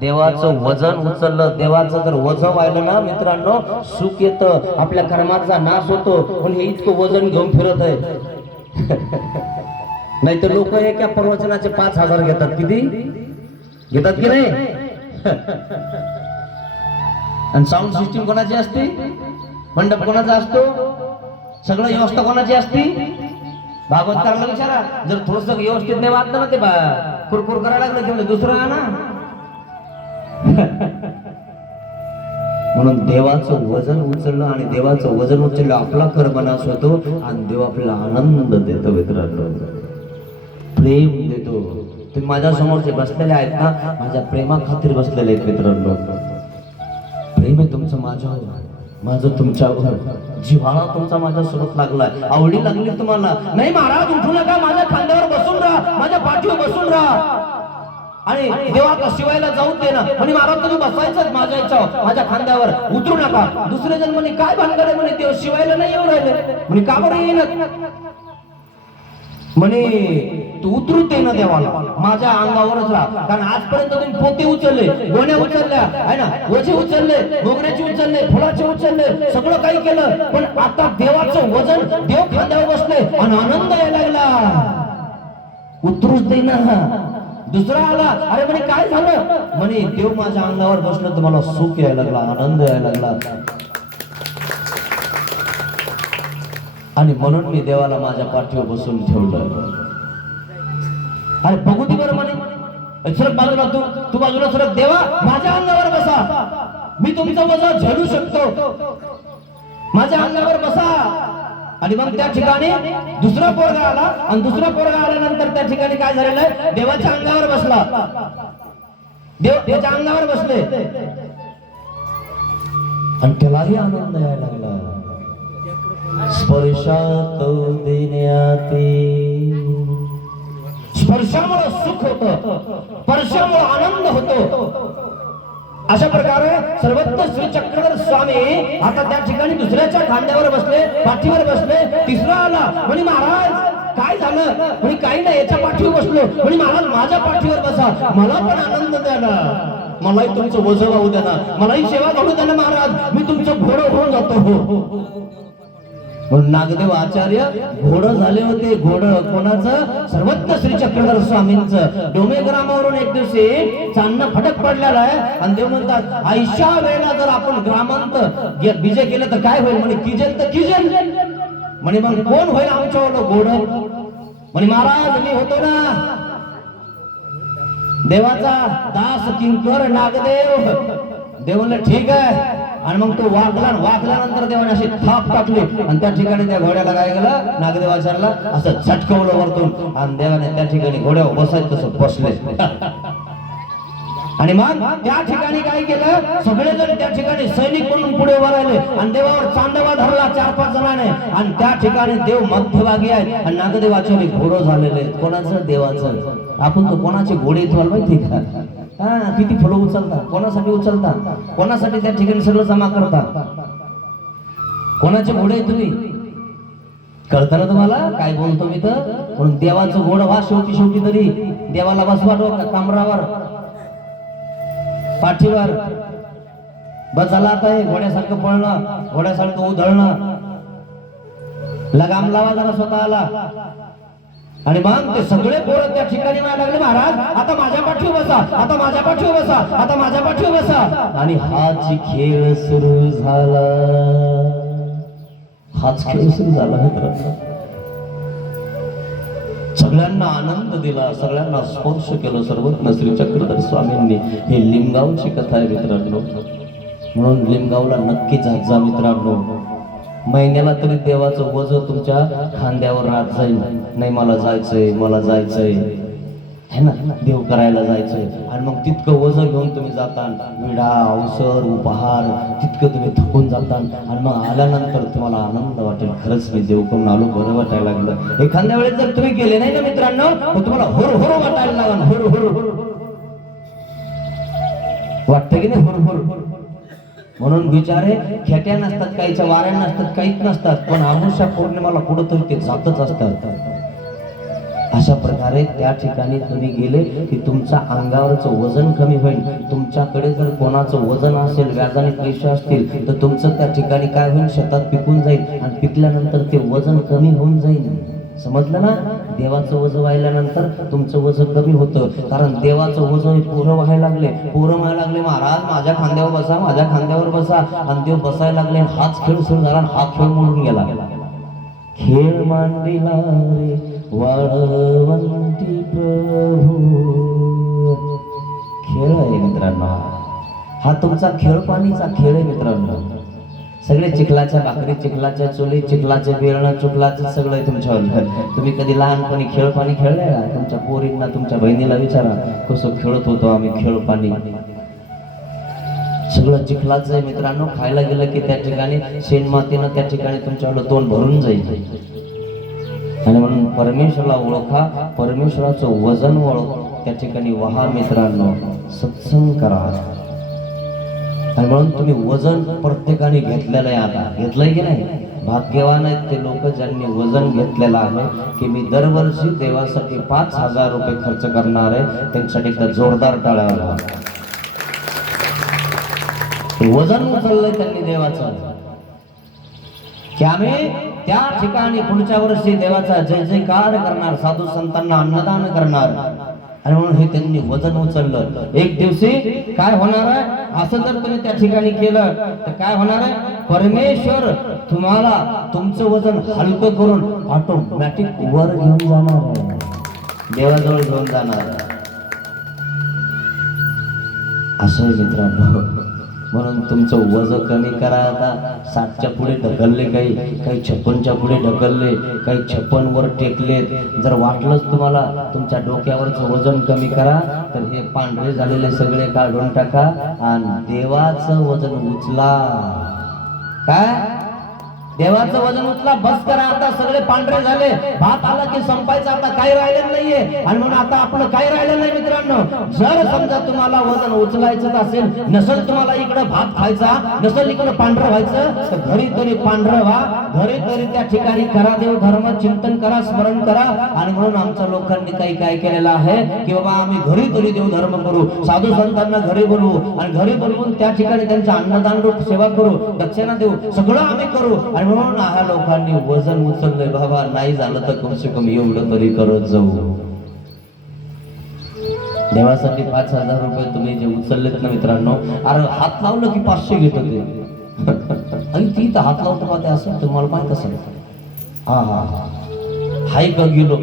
देवाचं वजन उचललं, देवाचं जर वजन व्हायलं ना मित्रांनो, सुख येतं, आपल्या कर्माचा नाश होतो. पण हे इतकं वजन घेऊन फिरत आहे. नाही तर लोक एका प्रवचनाचे 5,000 घेतात. किती घेतात की नाही? आणि साऊंड सिस्टीम कोणाची असते, मंडप कोणाचा असतो, सगळं व्यवस्था कोणाची असते. भागवतकाराला विचारा, जर थोडस व्यवस्थित नाही वाटलं ना ते कुरकुर करायला लागलं तेवढं दुसरं ना. म्हणून देवाचं वजन उचललं आणि देवाचं वजन उचललं आपला कर्मनाश होतो आणि देव आपल्याला आनंद देतो मित्रांनो, प्रेम देतो. तुम्ही माझ्या समोरचे बसलेले आहेत ना, माझ्या प्रेमा खातीर बसलेले आहेत मित्रांनो. प्रेम आहे तुमचं माझ्यावर, माझं तुमच्यावर, जिव्हाळा तुमचा माझ्या सोबत लागलाय, आवडी लागली तुम्हाला. नाही महाराज उठू नका, माझ्या खांद्यावर बसून राहा, माझ्या पाठीवर बसून राहा. आणि देवाला शिवायला जाऊन दे ना म्हणे, महाराज तुम्ही बसायचं माझ्या याच्यावर, माझ्या खांद्यावर, उतरू नका. दुसरे जण म्हणे काय भानगड आहे म्हणे, देव शिवायला नाही येऊ राहिले म्हणे, का बरं येईन म्हणे, तू उतरू दे ना देवाला, माझ्या अंगावरच राहा. कारण आजपर्यंत तुम्ही पोते उचलले, गोण्या उचलल्या आहे ना, वजे उचलले, मोगऱ्याचे उचलले, फुलाचे उचलले, सगळं काही केलं. पण आता देवाचं वजन, देव खांद्यावर बसले आणि आनंद यायला लागला. उतरूच दे ना. दुसरा आला, अरे म्हणे काय झालं म्हणे, देव माझ्या अंगावर बसलं तर मला सुख यायला लागला, आनंद यायला लागला. आणि म्हणून मी देवाला माझ्या पाठीवर बसून ठेवलं. अरे बघू दे बरं म्हणे, सरक बाजूला, तू बाजूला सरक, देवा माझ्या अंगावर बसा, मी तुमचा वजन झेलू शकतो, माझ्या अंगावर बसा. आणि मग त्या ठिकाणी दुसरा पोरगा आला आणि दुसरा पोरगा आल्यानंतर त्या ठिकाणी काय झालेलं आहे, देवाच्या अंगावर बसला, देव त्याच्या अंगावर बसले आणि त्यालाही आनंद यायला लागला. स्पर्शात देण्याते, स्पर्शामुळे सुख होतं, स्पर्शामुळे आनंद होतो. अशा प्रकारे सर्वत्र श्री चक्रधर स्वामी आता त्या ठिकाणी दुसऱ्याच्या खांद्यावर बसले, पाठीवर बसले. तिसरा आला म्हणे, महाराज काय झालं म्हणे, काही नाही, याच्या पाठीवर बसलो म्हणे, महाराज माझ्या पाठीवर बसा, मला पण आनंद द्या ना, मलाही तुमचं वजन होऊ द्या ना, मलाही सेवा घडू द्या ना महाराज, मी तुमचं घोडं होऊन जातो. हो नागदेव आचार्य घोडं झाले होते. घोडं कोणाचं? सर्वत्र श्री चक्रधर स्वामींचं. डोमे ग्रामावरून एक दिवशी चांदणं फटक पडलेला आहे आणि देव म्हणतात, आयशा वेळेला जर आपण ग्रामांत विजय केलं तर काय होईल म्हणे, किजेल तर किजेल म्हणे. मग कोण होईल आमच्यावर घोडं म्हणे, महाराज मी होतो ना, देवाचा दास किंकर नागदेव. देव म्हणलं ठीक आहे. आणि मग तो वाकल्यानंतर देवाने अशी थाप टाकली आणि त्या ठिकाणी त्या घोड्याला काय केलं, नागदेवाचार्याला असं झटकवलं वरतून आणि देवाने त्या ठिकाणी घोड्यावर बसायचं तसं बसले. आणि मग त्या ठिकाणी काय केलं, सगळेजण त्या ठिकाणी सैनिक म्हणून पुढे उभा राहिले आणि देवावर चांदवा धरला 4-5 जणांनी. आणि त्या ठिकाणी देव मध्यभागी आहे आणि नागदेवाचे घोडं झालेले. कोणाचं? देवाचं. आपण तो कोणाचे घोडे इथवाल माहिती का? किती फुलं उचलता, कोणासाठी उचलता, कोणासाठी त्या ठिकाणी सगळं जमा करता, कोणाचे घोडे तुम्ही कळतं ना तुम्हाला काय बोलतो मी तर? म्हणून देवाचं घोडं व्हा शेवटी तरी, देवाला बसवा डोका कमरावर, पाठीवर बसायला. आता हे घोड्यासारखं पळणं, घोड्यासारखं उधळणं, लगाम लावा जरा स्वतःला. आणि मग ते सगळे पोरं त्या ठिकाणी म्हणायला लागले, महाराज आता माझ्या पाठीवर बसा, आता माझ्या पाठीवर बसा, आता माझ्या पाठीवर बसा. आणि हाच खेळ सुरू झाला, हाच खेळ सुरू झाला मित्रांनो. सगळ्यांना आनंद दिला, सगळ्यांना स्पर्श केलं सर्वज्ञ श्री चक्रधर स्वामींनी. हे लिमगावची कथा आहे मित्रांनो. म्हणून लिमगावला नक्की जात जा मित्रांनो. महिन्याला तरी देवाचं वज तुमच्या खांद्यावर राहत जाईल. नाही मला जायचंय, मला जायचंय. है ना, देव करायला जायचंय आणि मग तितकं वजन घेऊन तुम्ही जाता, विडा अवसर उपहार, तितकं तुम्ही थकून जाता आणि मग आल्यानंतर तुम्हाला आनंद वाटेल, खरंच मी देव करून आलो, बरं वाटायला लागलं. एखाद्या वेळेस जर तुम्ही गेले नाही ना मित्रांनो, तर तुम्हाला हुर हुर वाटायला लागलं, हुर हुर वाटतं की नाही, हुर हुर. म्हणून बिचारे खेट्या नसतात, काहीच्या वाऱ्या नसतात, काहीच नसतात, पण अमावस्या पौर्णिमाला कुठंतरी ते जातच असतात. अशा प्रकारे त्या ठिकाणी तुम्ही गेले की तुमच्या अंगावरचं वजन कमी होईल. तुमच्याकडे जर कोणाचं वजन असेल, व्याजाने पैसे असतील, तर तुमचं त्या ठिकाणी काय होईल, शेतात पिकून जाईल आणि पिकल्यानंतर ते वजन कमी होऊन जाईल. समजलं ना? देवाचं वजन व्हायल्यानंतर तुमचं वजन कमी होतं, कारण देवाचं वजन पोरं व्हायला लागले, महाराज माझ्या खांद्यावर बसा, माझ्या खांद्यावर बसा, आणि देव बसायला लागले. हाच खेळ सुरू झाला, हा खेळ मोडून गेला. खेळ मांडिला रे वाळवंटी प्रभू. खेळ आहे मित्रांनो, हा तुमचा खेळपाणीचा खेळ आहे मित्रांनो. सगळे चिखलाच्या भाकरी, चिखलाच्या चुली, चिखलाचे बेळणं, चिखलाचं सगळं आहे तुमच्यावर. तुम्ही कधी लहानपणी खेळपाणी खेळलंय का? तुमच्या पोरींना, तुमच्या बहिणीला विचारा, कसं खेळत होतो आम्ही खेळपाणी. सगळं चिखलाचं आहे मित्रांनो. खायला गेलं की त्या ठिकाणी शेणमातीनं त्या ठिकाणी तुमच्याकडं तोंड भरून जाईल. आणि म्हणून परमेश्वराला ओळखा, परमेश्वराचं वजन ओळख, त्या ठिकाणी वहा मित्रांनो, सत्संग करा. आणि म्हणून तुम्ही वजन प्रत्येकाने घेतलेलं आहे. आता घेतलंय की नाही? भाग्यवान आहेत ते लोक ज्यांनी वजन घेतलेलं आहे की मी दरवर्षी देवासाठी 5,000 रुपये खर्च करणार आहे. त्यांच्यासाठी एकदा जोरदार टाळ्या वाजवा. वजन उचललंय त्यांनी देवाचं, की आम्ही त्या ठिकाणी पुढच्या वर्षी देवाचा जय जयकार करणार, साधू संतांना अन्नदान करणार. आणि म्हणून हे त्यांनी वजन उचललं. एक दिवशी काय होणार आहे, असं जर तुम्ही त्या ठिकाणी केलं तर काय होणार आहे, परमेश्वर तुम्हाला तुमचं वजन हलकं करून ऑटोमॅटिक वर घेऊन जाणार आहे, देवाजवळ घेऊन जाणार आहे. असं आहे मित्रांनो. म्हणून तुमचं वजन कमी करा. आता 60च्या पुढे ढकलले, काही 56च्या पुढे ढकलले, काही 56 वर टेकलेत. जर वाटलंच तुम्हाला तुमच्या डोक्यावरचं वजन कमी करा, तर हे पांढरे झालेले सगळे काढून टाका आणि देवाचं वजन उचला. काय? देवाचं वजन उचला, बस करा. आता सगळे पांढरे झाले, भात आला की संपायचं, आता काही राहिलेलं नाहीये. आणि म्हणून आता आपलं काही राहिलं नाही मित्रांनो. जर समजा तुम्हाला वजन उचलायचं असेल, नसेल तुम्हाला इकडे भात खायचा, नसेल इकडे पांढरं व्हायचं, तर घरी तरी पांढरं व्हा, घरी तरी त्या ठिकाणी करा, देव धर्म चिंतन करा, स्मरण करा. आणि म्हणून आमच्या लोकांनी काही काय केलेलं आहे की बाबा आम्ही घरी तरी देव धर्म करू, साधू संतांना घरी बोलवू आणि घरी बोलवून त्या ठिकाणी त्यांच्या अन्नदान रूप सेवा करू, दक्षिणा देऊ, सगळं आम्ही करू. आणि म्हणून ह्या लोकांनी वजन उचललंय. बाबा नाही झालं तर कम से कम एवढं तरी करत जाऊ. देवासाठी 5,000 रुपये तुम्ही जे उचललेत ना मित्रांनो, अरे हात लावलं की 500 घेत होते. आणि ती तर हात लावतो का ते असं तुम्हाला माहित असेल. हा हा हाय का गेलो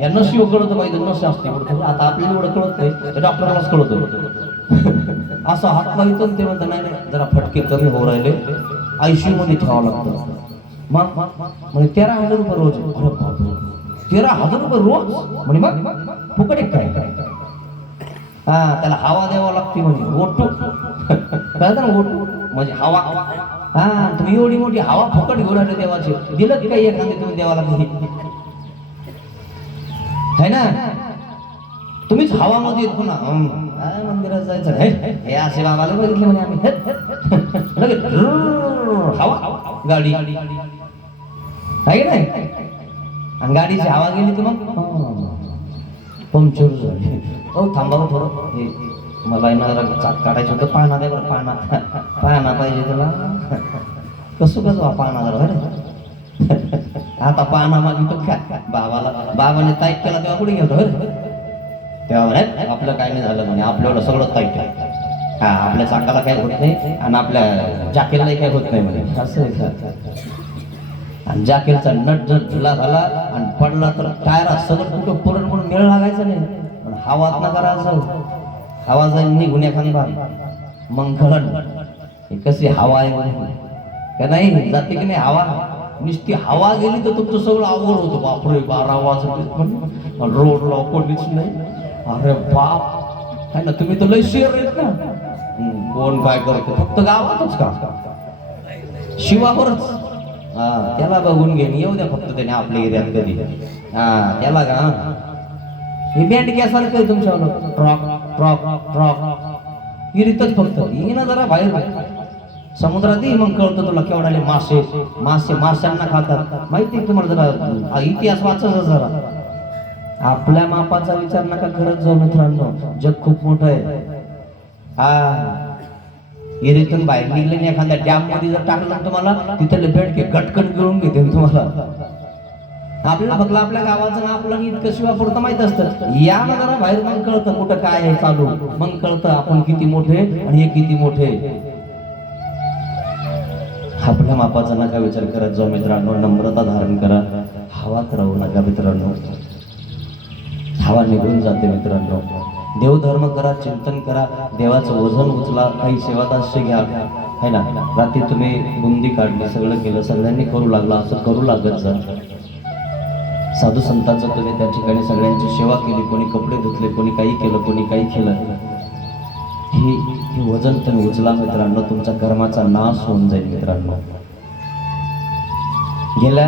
या नशी कळत पाहिजे, नशी असते. आता आपल्याला एवढं कळत नाही, डॉक्टरलाच कळत. असं हात लावतो ते म्हणतात नाही नाही जरा फटके कमी होऊ राहिले, ICU मध्ये ठेवावं लागतं. मग म्हणजे 13,000 रुपये रोज. 13,000 रुपये रोज म्हणजे मग फुकट काय? हा त्याला हवा द्यावा लागते, म्हणजे ओटू कळतं ना, ओटू म्हणजे हवा. हा तुम्ही एवढी मोठी हवा फुकट घेऊन आले देवाची, दिलं काही एखादी तुम्ही देवाला है ना. तुम्हीच हवामध्ये पुन्हा मंदिरात जायचं हे असे बाबाला बघितले म्हणे आम्ही. हवा गाडी आहे नाही, आणि गाडीची हवा गेली तर मग पंक्चर झाली. हो थांबावं थोडं, हे मला चाक काढायचं होतं. पाहणा द्या बरं, पाहणा पाहिजे तुला. कसं पाहणा जरा आता पाहणा मागितो काय बाबाने ताईट केला तेव्हा कुठे गेलो तेव्हा आपलं काय नाही झालं म्हणे, आपल्याला सगळं ताईट आहे. हा आपल्या चाकाला काही होत नाही आणि आपल्या जाकेललाही काही होत नाही म्हणे. असं आहे का? आणि जाकेलचा नट जर ढिला झाला आणि पडला तर टायरा सगळं कुठं पुरण म्हणून मेळ लागायचं नाही. पण हवात न करायचं, हवा जाईल निघून एखादा मग कळण कशी हवा आहे म्हणे का नाही, जाते की नाही हवा. नुसती हवा गेली तर तुमचं सगळं अवघड होतं. बापरे 12 वाजले पण रोडला कोणीच नाही. अरे बाप काय ना, तुम्ही तर लय शेअर आहेत ना. कोण काय करतो फक्त गावातच का शिवावरच. त्याला बघून घेऊन येऊ द्या फक्त त्याने आपल्या एरियात कधी. त्याला का हे बँड घ्यासारखं तुमच्या ट्रॉक ट्रॉक ट्रॉक इरीतच फक्त ये ना जरा बाहेर समुद्रात ये, मग कळतं तुला केवढाले मासे मासे माशांना खातात माहिती आहे तुम्हाला. जरा इतिहास वाचत जरा. आपल्या मापाचा विचार नका करत जाऊ मित्रांनो, जग खूप मोठं आहे. इरीतून बाहेर निघले नाही, एखाद्या डॅम मध्ये जर टाकलं तुम्हाला तिथले बेडके गटकन गिळून घेते तुम्हाला. आपल्याला फक्त आपल्या गावाचं ना आपलं इतकं शिवापुरतं माहित असतं. या ना जरा बाहेर मग कळतं कुठं काय आहे चालू, मग कळतं आपण किती मोठे आणि हे किती मोठे. आपल्या मापाचा नका विचार करत जाऊ मित्रांनो, नम्रता धारण करा. हवात राहू नका मित्रांनो, हवा निघून जाते मित्रांनो. देवधर्म करा, चिंतन करा, देवाचं वजन उचला, काही सेवादास्य घ्या है ना. रात्री तुम्ही बुंदी काढली, सगळं केलं, सगळ्यांनी करू लागला, असं करू लागत जा. साधू संतांचं तुम्ही त्या ठिकाणी सगळ्यांची सेवा केली, कोणी कपडे धुतले, कोणी काही केलं, कोणी काही केलं. हे वजन तुम्ही उचला मित्रांनो, तुमच्या कर्माचा नाश होऊन जाईल मित्रांनो. गेल्या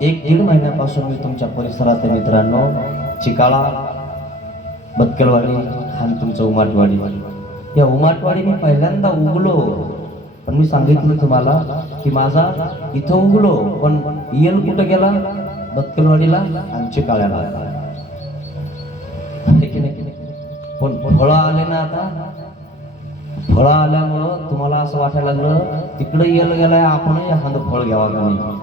1-1.5 महिन्यापासून मी तुमच्या परिसरात आहे मित्रांनो. चिकाळा, बदकलवाडी आणि तुमचं उमाटवाडी. या उमाटवाडी मी पहिल्यांदा उगलो, पण मी सांगितलं तुम्हाला की माझा इथं उगलो, पण येल कुठं गेला? बदकलवाडीला आणि चिकाळ्याला. पण फळं आले ना, आता फळं आल्यामुळं तुम्हाला असं वाटायला लागलं तिकडे येल गेलाय, आपणही एखादं फळ घ्यावा का नाही.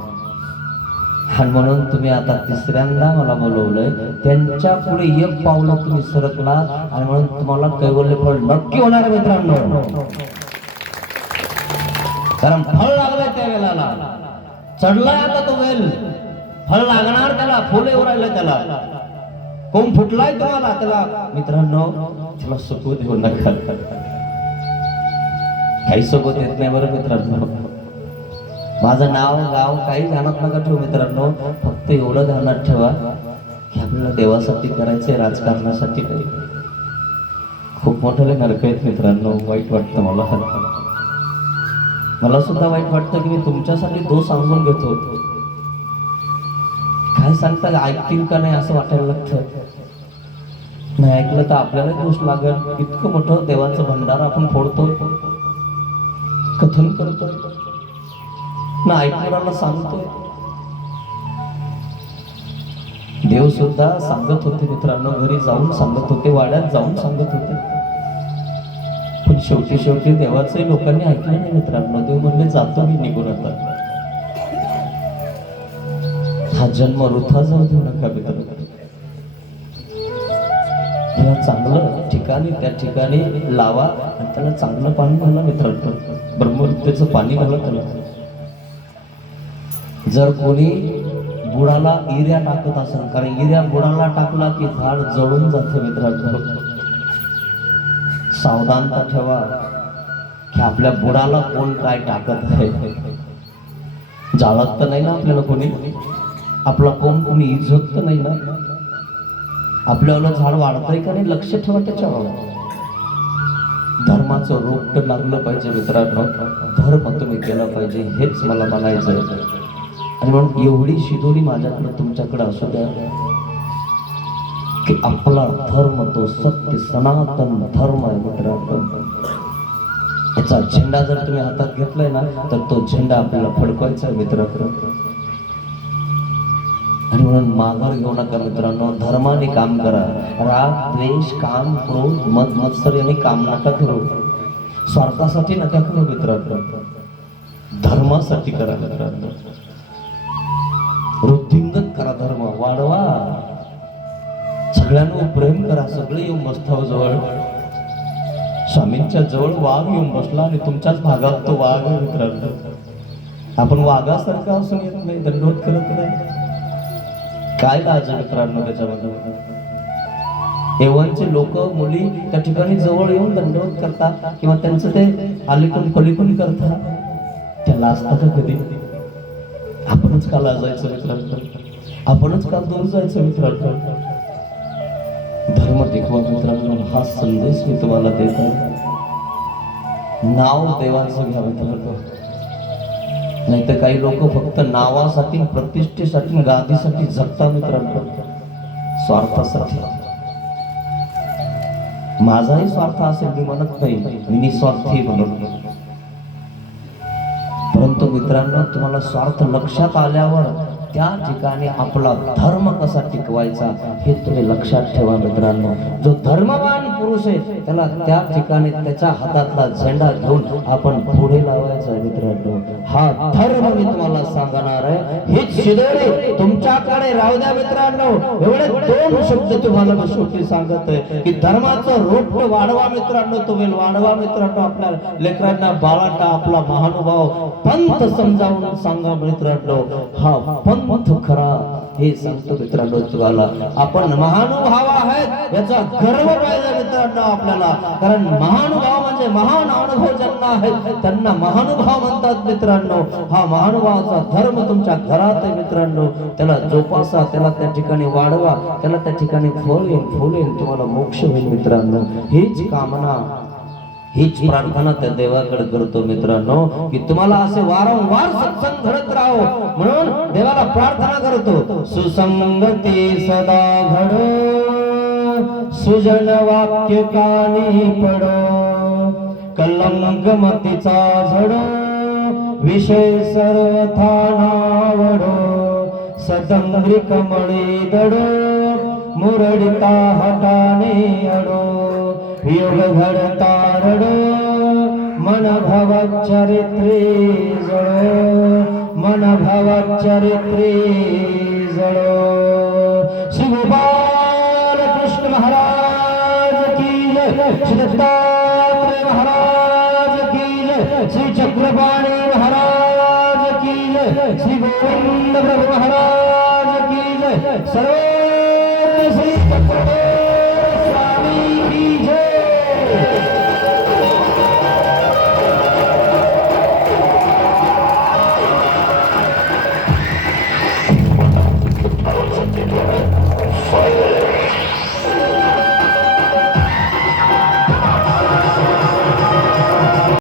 आणि म्हणून तुम्ही आता तिसऱ्यांदा मला बोलवलंय. त्यांच्या पुढे एक पावलं तुम्ही सरकला आणि म्हणून तुम्हाला कैवल्य फळ नक्की होणार मित्रांनो. कारण फळ लागलंय त्या वेळेला, चढलाय आता तो वेल, फळ लागणार त्याला, फुले उरायला त्याला, कोण फुटलाय तुम्हाला त्याला. मित्रांनो त्याला सुकू देऊ नका, काही सोबत येत नाही बरं मित्रांनो. माझं नाव गाव काही ध्यानात नका ठेवू मित्रांनो, फक्त एवढं ध्यानात ठेवा की आपल्याला देवासाठी करायचंय, राजकारणासाठी नाही. खूप मोठे नरक आहेत मित्रांनो. वाईट वाटतं मला सुद्धा वाईट वाटतं की मी तुमच्यासाठी दोष सांगून घेतो. काय सांगता, ऐकतील का नाही असं वाटायला लागतं. नाही ऐकलं तर आपल्याला दोष लागेल. इतकं मोठं देवाचं भंडार आपण फोडतो, कथन करतो ना, ऐकणाऱ्याला सांगतोय. देव सुद्धा सांगत होते मित्रांनो, घरी जाऊन सांगत होते, वाड्यात जाऊन सांगत होते, पण शेवटी देवाचे लोकांनी ऐकलं नाही मित्रांनो. देव म्हणले जातो मी निघून, आता हा जन्म वृथा जाऊ देऊ नका मित्रांनो. त्याला चांगलं ठिकाणी त्या ठिकाणी लावा आणि त्याला चांगलं पाणी घाला मित्रांनो, ब्रह्मविद्येचं पाणी घाला त्याला. जर कोणी बुडाला इऱ्या टाकत असेल, कारण इऱ्या बुडाला टाकला की झाड जळून जातं मित्रांनो. सावधानता ठेवा की आपल्या बुडाला कोण काय टाकत आहे. जाळत तर नाही ना आपल्याला कोणी, आपला कोणी इज्जत तर नाही ना, आपल्याला झाड वाढतंय का नाही लक्ष ठेवा त्याच्यावर. धर्माचं रोपट लागलं पाहिजे मित्रांनो, धर्म तुम्ही केला पाहिजे, हेच मला म्हणायचं. आणि म्हणून एवढी शिदोरी माझ्याकडे तुमच्याकडे असू द्या की आपला धर्म तो सत्य सनातन धर्म आहे मित्रांनो. याचा झेंडा जर तुम्ही हातात घेतलाय ना, तर तो झेंडा आपल्याला फडकवायचा मित्रांनो. आणि म्हणून माघार घेऊ नका मित्रांनो, धर्माने काम करा. राग द्वेष काम क्रोध मत मत्सर यांनी काम नका करू, स्वार्थासाठी नका करू मित्रांनो, धर्मासाठी करा मित्रांनो. वृद्धिंगत करा, धर्म वाढवा, सगळ्यांवर प्रेम करा. सगळे येऊन बसताव जवळ, स्वामींच्या जवळ वाघ येऊन बसला आणि तुमच्याच भागात तो वाघ आहे मित्रांनो. आपण वाघासारखा असून येत नाही, दंडवत करत नाही, काय लाज मित्रांनो त्याच्यामध्ये. एवढचे लोक मुली त्या ठिकाणी जवळ येऊन दंडवत करतात किंवा त्यांचं ते अलीकडून पलीकडून करतात, त्याला असतात कधी आपणच काल जायचं मित्रांनो, आपणच काल दूर जायचं मित्रांनो. धर्म टिकवा मित्रांनो, हा संदेश मी तुम्हाला देत आहे. नाव देवाचं घ्या मित्रांनो. नाही तर काही लोक फक्त नावासाठी, प्रतिष्ठेसाठी, गादीसाठी जगता मित्रांनो, स्वार्थासाठी. माझाही स्वार्थ असेल मी म्हणत नाही, मी निस्वार्थी म्हणतो. परंतु मित्रांनो, तुम्हाला स्वार्थ लक्षात आल्यावर त्या ठिकाणी आपला धर्म कसा टिकवायचा हे तुम्ही लक्षात ठेवा मित्रांनो. जो धर्मवान पुरुष आहे त्याला त्या ठिकाणी त्याच्या हातातला झेंडा घेऊन आपण पुढे लावायचा मित्रांनो. हा धर्म मी तुम्हाला सांगणार आहे. हीच शिदोरी तुमच्याकडे राहू द्या मित्रांनो. एवढे दोन शब्द तुम्हाला मी शेवटी सांगत आहे की धर्माचं रोप वाढवा मित्रांनो, तुम्ही वाढवा मित्रांनो. आपल्या लेकरांना, बाळांना आपला महानुभाव पंथ समजावून सांगा मित्रांनो. हा पंथ खरा हे सांगतो मित्रांनो तुम्हाला. आपण महानुभाव आहेत याचा गर्व पाहिजे मित्रांनो आपल्याला. कारण महानुभाव म्हणजे महान अनुभव ज्यांना आहेत त्यांना महानुभाव म्हणतात मित्रांनो. हा महानुभावाचा धर्म तुमच्या घरात आहे मित्रांनो. त्याला जोपासा, त्याला त्या ठिकाणी वाढवा, त्याला त्या ठिकाणी फळ येईल, तुम्हाला मोक्ष होईल मित्रांनो. हीच कामना, हीच प्रार्थना त्या देवाकडे करतो मित्रांनो की तुम्हाला असे वारंवार सत्संग घडत राहो. म्हणून देवाला प्रार्थना करतो, सुसंगती सदा घडो, सुजन वाक्य कानी पडो, कलंक मतीचा झडो, विषय सर्वथा नावडो, सदंग्री कमळी दडो, मुरडिता हटाने अडो, योग घडता रडो, मन भव चरित्रे जडो, मन भव चरित्रे जडो. श्री गोपाल कृष्ण महाराज की जय, श्री दत्तात्रेय महाराज की जय, श्री चक्रपाणी महाराज की जय, श्री गोविंद प्रभु महाराज की जय. सर्व श्री चक्रपाणी स्वामी की